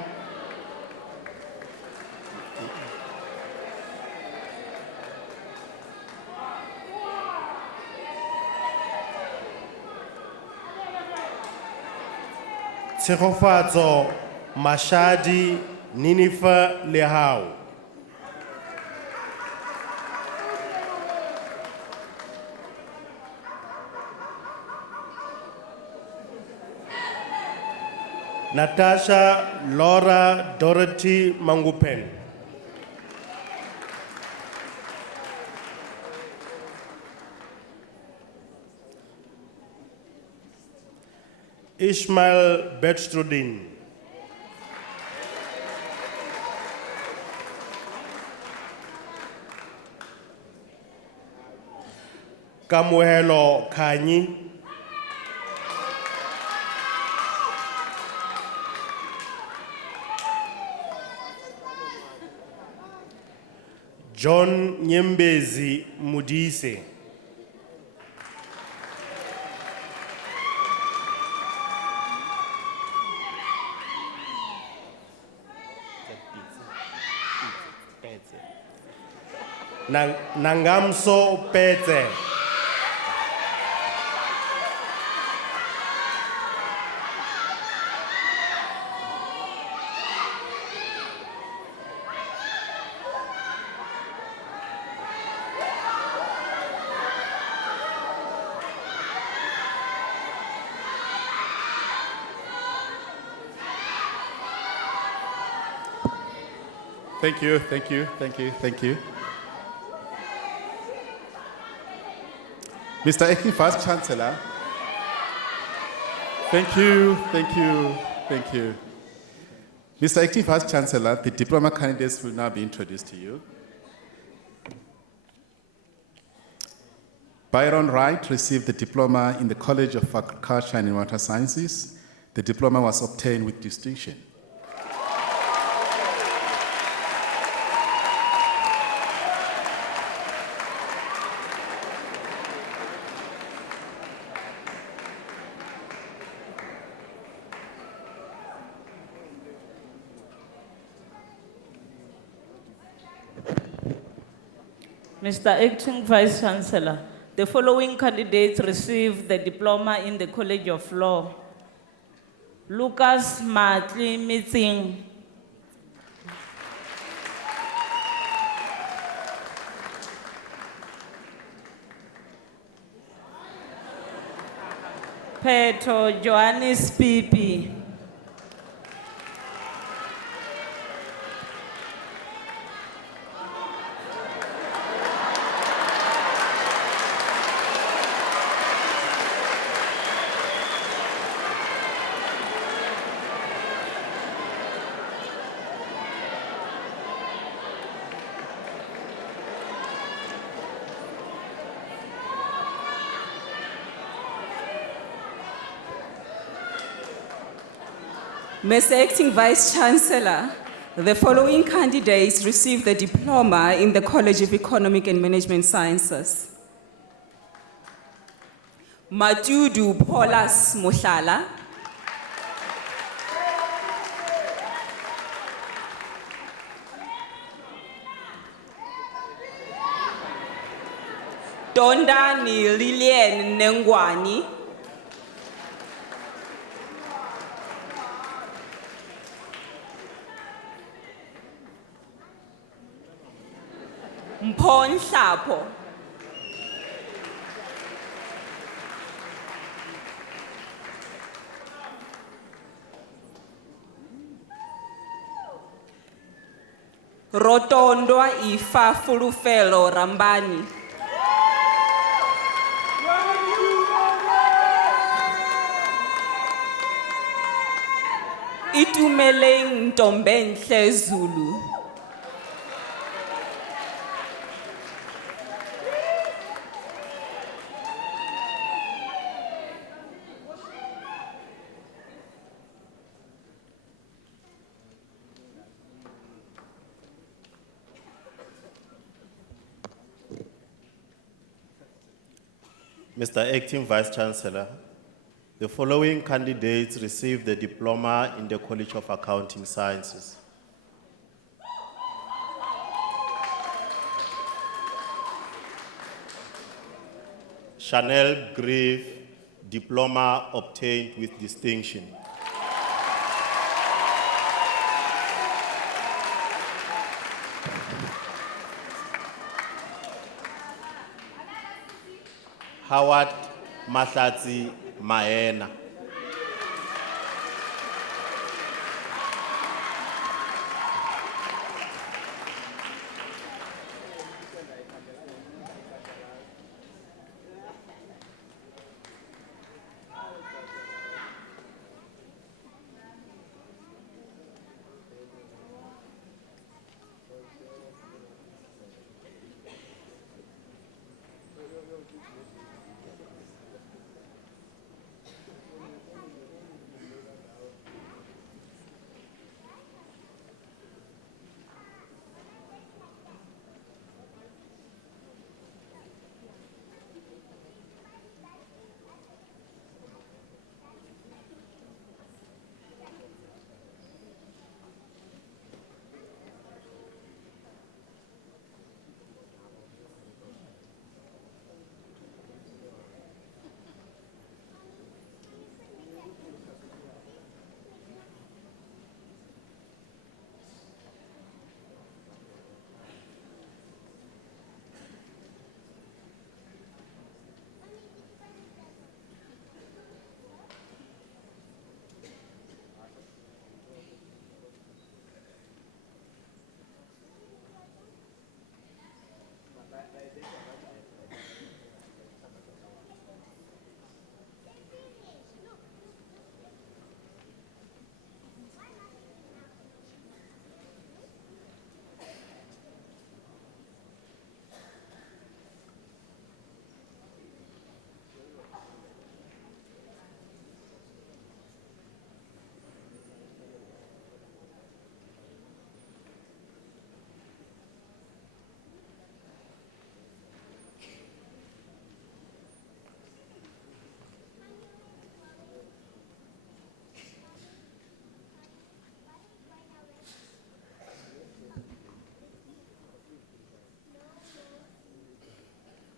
Tshegofatso Mashadi Ninifa Lehau. Natasha Laura Dorothy Mangupen. Ishmael Bertrudin. Kamuhelo Kanyi. John Nyembezi Mudise. Nangamso Pete. Thank you, thank you, thank you, thank you. Mr. Acting Vice Chancellor. Thank you, thank you, thank you. Mr. Acting Vice Chancellor, the diploma candidates will now be introduced to you. Byron Wright received the diploma in the College of Agriculture and Water Sciences. The diploma was obtained with distinction. Mr. Acting Vice Chancellor, the following candidates received the diploma in the College of Law. Lucas Matli Mitsing. Petro Johannes Pipi. Mr. Acting Vice Chancellor, the following candidates received the diploma in the College of Economic and Management Sciences. Matudu Paulas Mohlala. Dondani Lilian Nengwani. Mpon Sapo. Rotondwa Ifa Fulufelo Rambani. Itumeleng Ntombenhle Zulu. Mr. Acting Vice Chancellor, the following candidates received the diploma in the College of Accounting Sciences. Chanel Grieve, diploma obtained with distinction. Howard Mahlatsi Maena.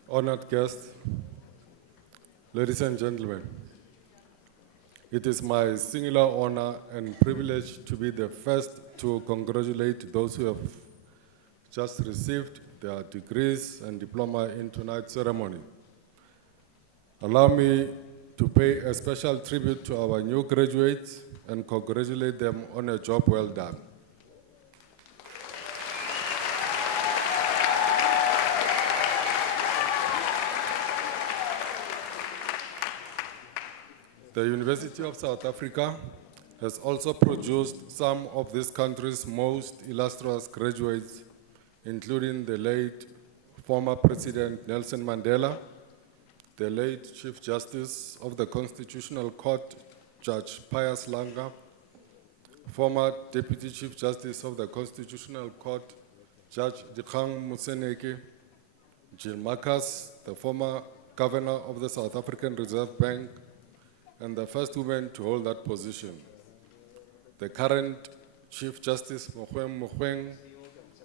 honored guests, ladies and gentlemen, it is my singular honor and privilege to be the first to congratulate those who have just received their degrees and diploma in tonight's ceremony. Allow me to pay a special tribute to our new graduates and congratulate them on a job well done. The University of South Africa has also produced some of this country's most illustrious graduates, including the late former President Nelson Mandela, the late Chief Justice of the Constitutional Court, Judge Pius Langa, former Deputy Chief Justice of the Constitutional Court, Judge Dikgang Moseneke, Jill Marcus, the former Governor of the South African Reserve Bank, and the first woman to hold that position, the current Chief Justice Mogoeng Mogoeng,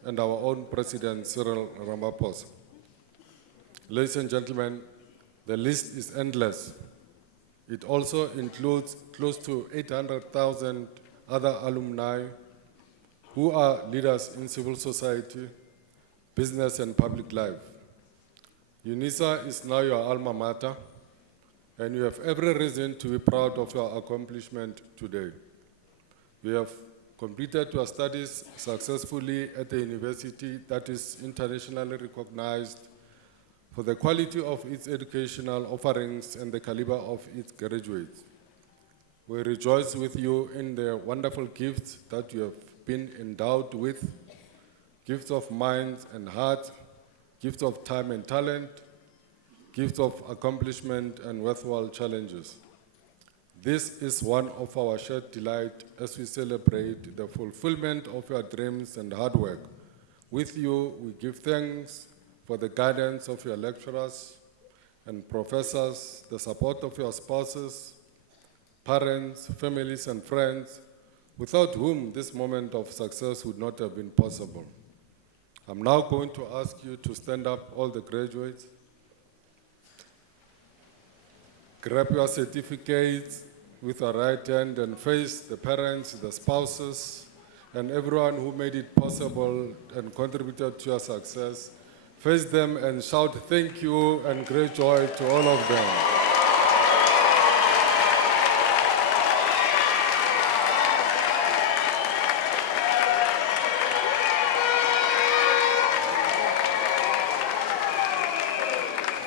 and our own President Cyril Ramaphosa. Ladies and gentlemen, the list is endless. It also includes close to 800,000 other alumni who are leaders in civil society, business, and public life. Unisa is now your alma mater, and you have every reason to be proud of your accomplishment today. You have completed your studies successfully at a university that is internationally recognized for the quality of its educational offerings and the caliber of its graduates. We rejoice with you in the wonderful gifts that you have been endowed with, gifts of mind and heart, gifts of time and talent, gifts of accomplishment and worthwhile challenges. This is one of our shared delight as we celebrate the fulfillment of your dreams and hard work. With you, we give thanks for the guidance of your lecturers and professors, the support of your spouses, parents, families, and friends, without whom this moment of success would not have been possible. I'm now going to ask you to stand up, all the graduates. Grab your certificates with your right hand and face the parents, the spouses, and everyone who made it possible and contributed to your success. Face them and shout thank you and great joy to all of them.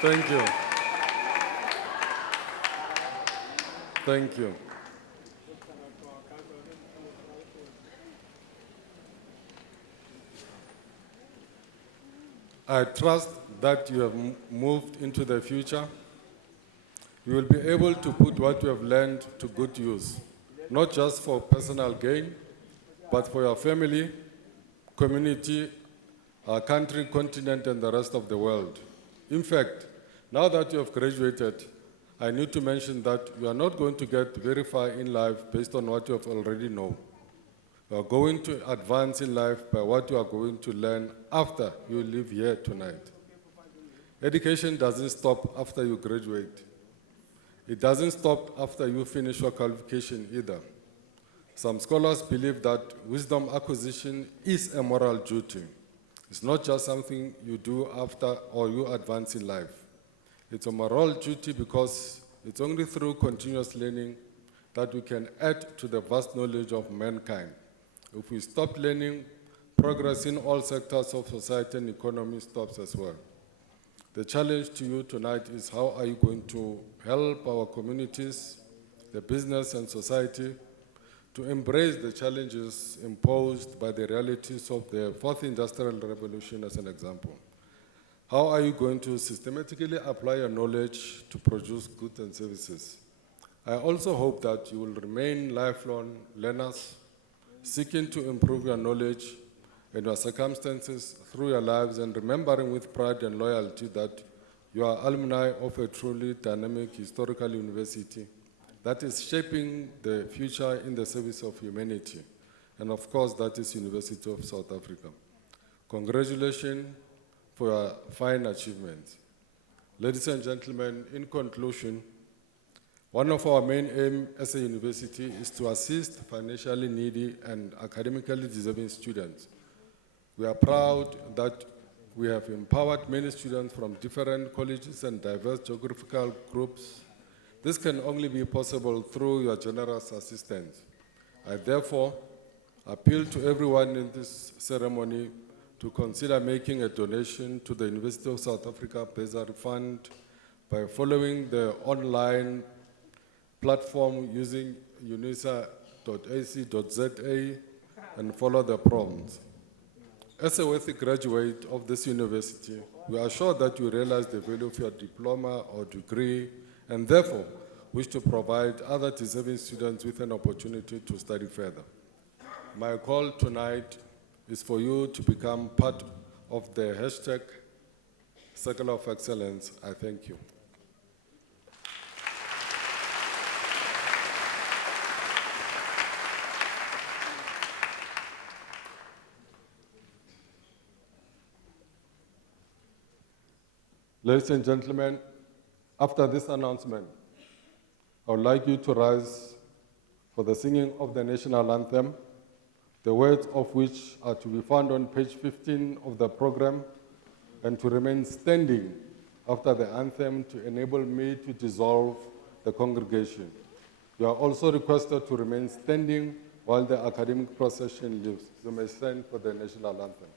Thank you. Thank you. I trust that you have moved into the future. You will be able to put what you have learned to good use, not just for personal gain, but for your family, community, our country, continent, and the rest of the world. In fact, now that you have graduated, I need to mention that you are not going to get very far in life based on what you have already know. You are going to advance in life by what you are going to learn after you leave here tonight. Education doesn't stop after you graduate. It doesn't stop after you finish your qualification either. Some scholars believe that wisdom acquisition is a moral duty. It's not just something you do after or you advance in life. It's a moral duty because it's only through continuous learning that we can add to the vast knowledge of mankind. If we stop learning, progress in all sectors of society and economy stops as well. The challenge to you tonight is how are you going to help our communities, the business and society to embrace the challenges imposed by the realities of the fourth industrial revolution as an example. How are you going to systematically apply your knowledge to produce goods and services? I also hope that you will remain lifelong learners, seeking to improve your knowledge and your circumstances through your lives and remembering with pride and loyalty that you are alumni of a truly dynamic historical university that is shaping the future in the service of humanity. And of course, that is University of South Africa. Congratulations for your fine achievements. Ladies and gentlemen, in conclusion, one of our main aims as a university is to assist financially needy and academically deserving students. We are proud that we have empowered many students from different colleges and diverse geographical groups. This can only be possible through your generous assistance. I therefore appeal to everyone in this ceremony to consider making a donation to the University of South Africa Bursary Fund by following the online platform using unisa.ac.za and follow the prompts. As a worthy graduate of this university, we are sure that you realize the value of your diploma or degree and therefore wish to provide other deserving students with an opportunity to study further. My call tonight is for you to become part of the hashtag Circle of Excellence. I thank you. Ladies and gentlemen, after this announcement, I would like you to rise for the singing of the national anthem, the words of which are to be found on page 15 of the program, and to remain standing after the anthem to enable me to dissolve the congregation. You are also requested to remain standing while the academic procession leaves. You may stand for the national anthem.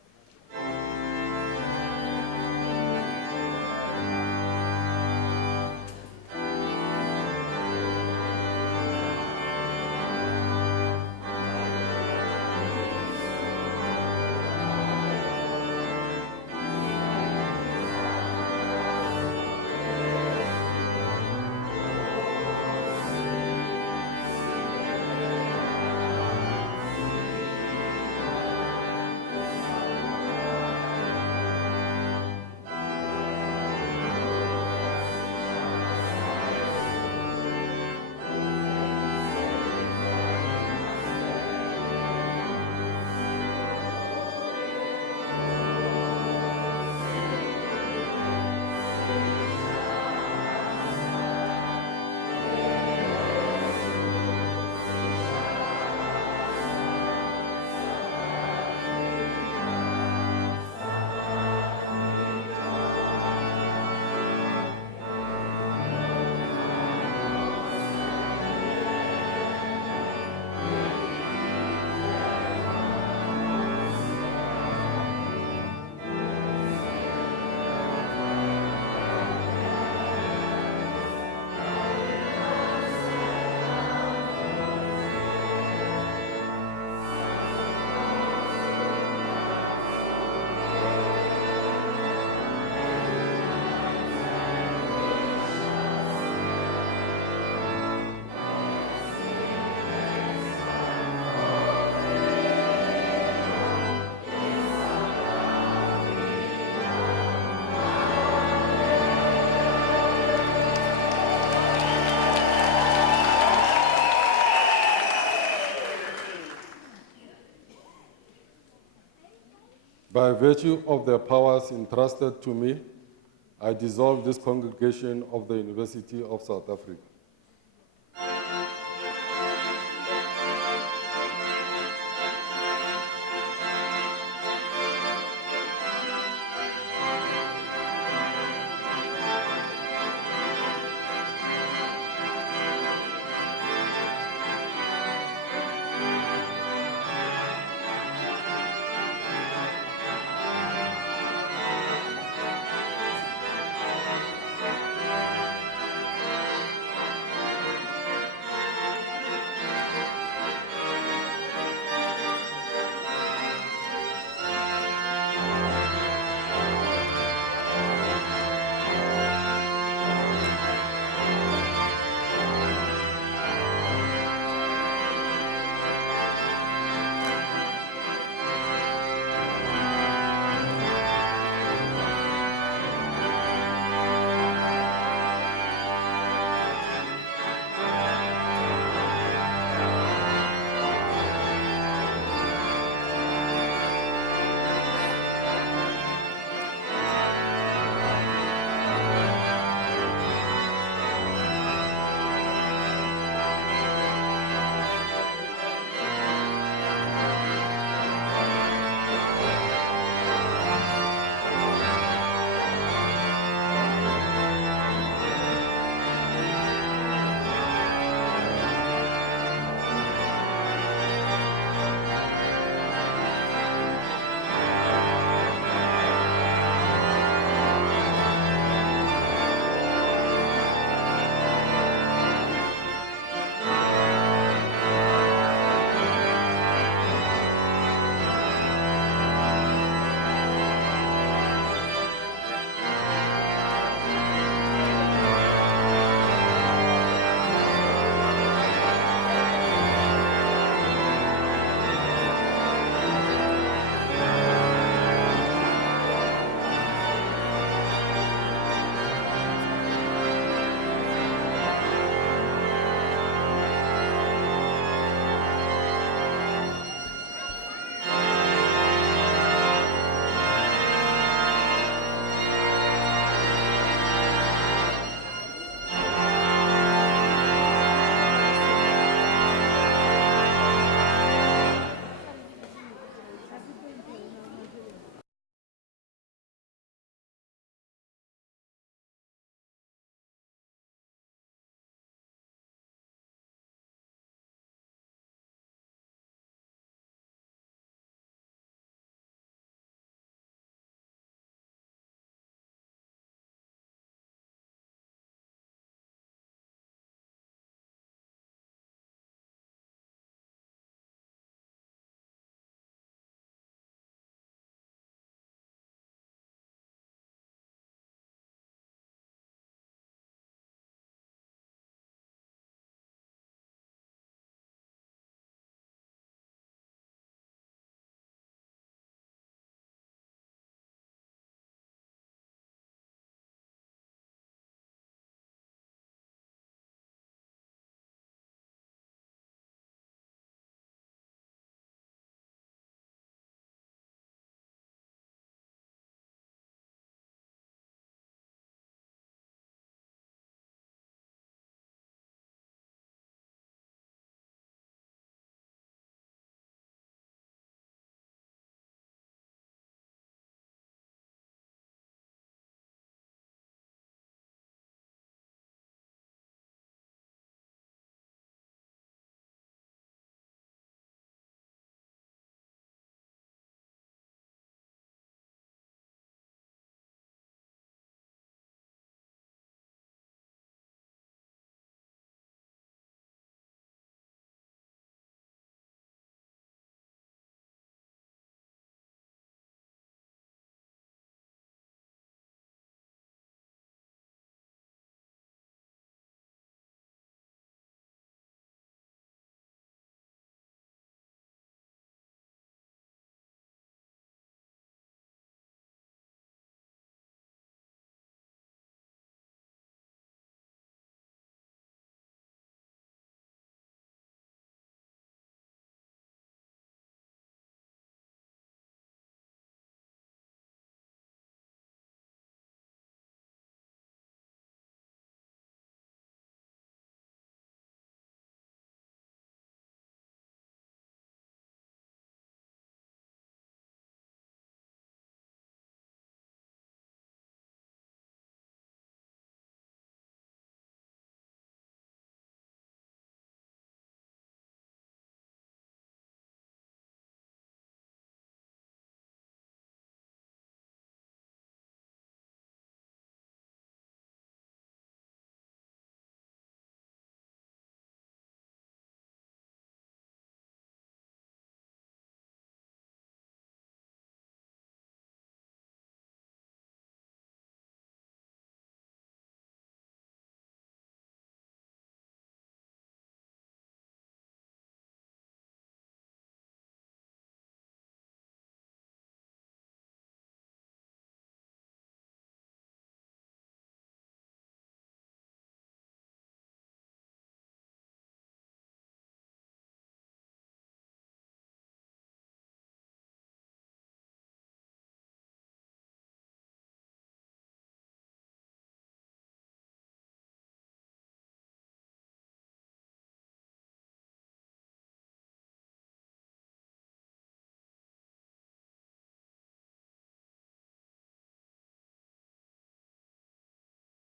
By virtue of the powers entrusted to me, I dissolve this congregation of the University of South Africa.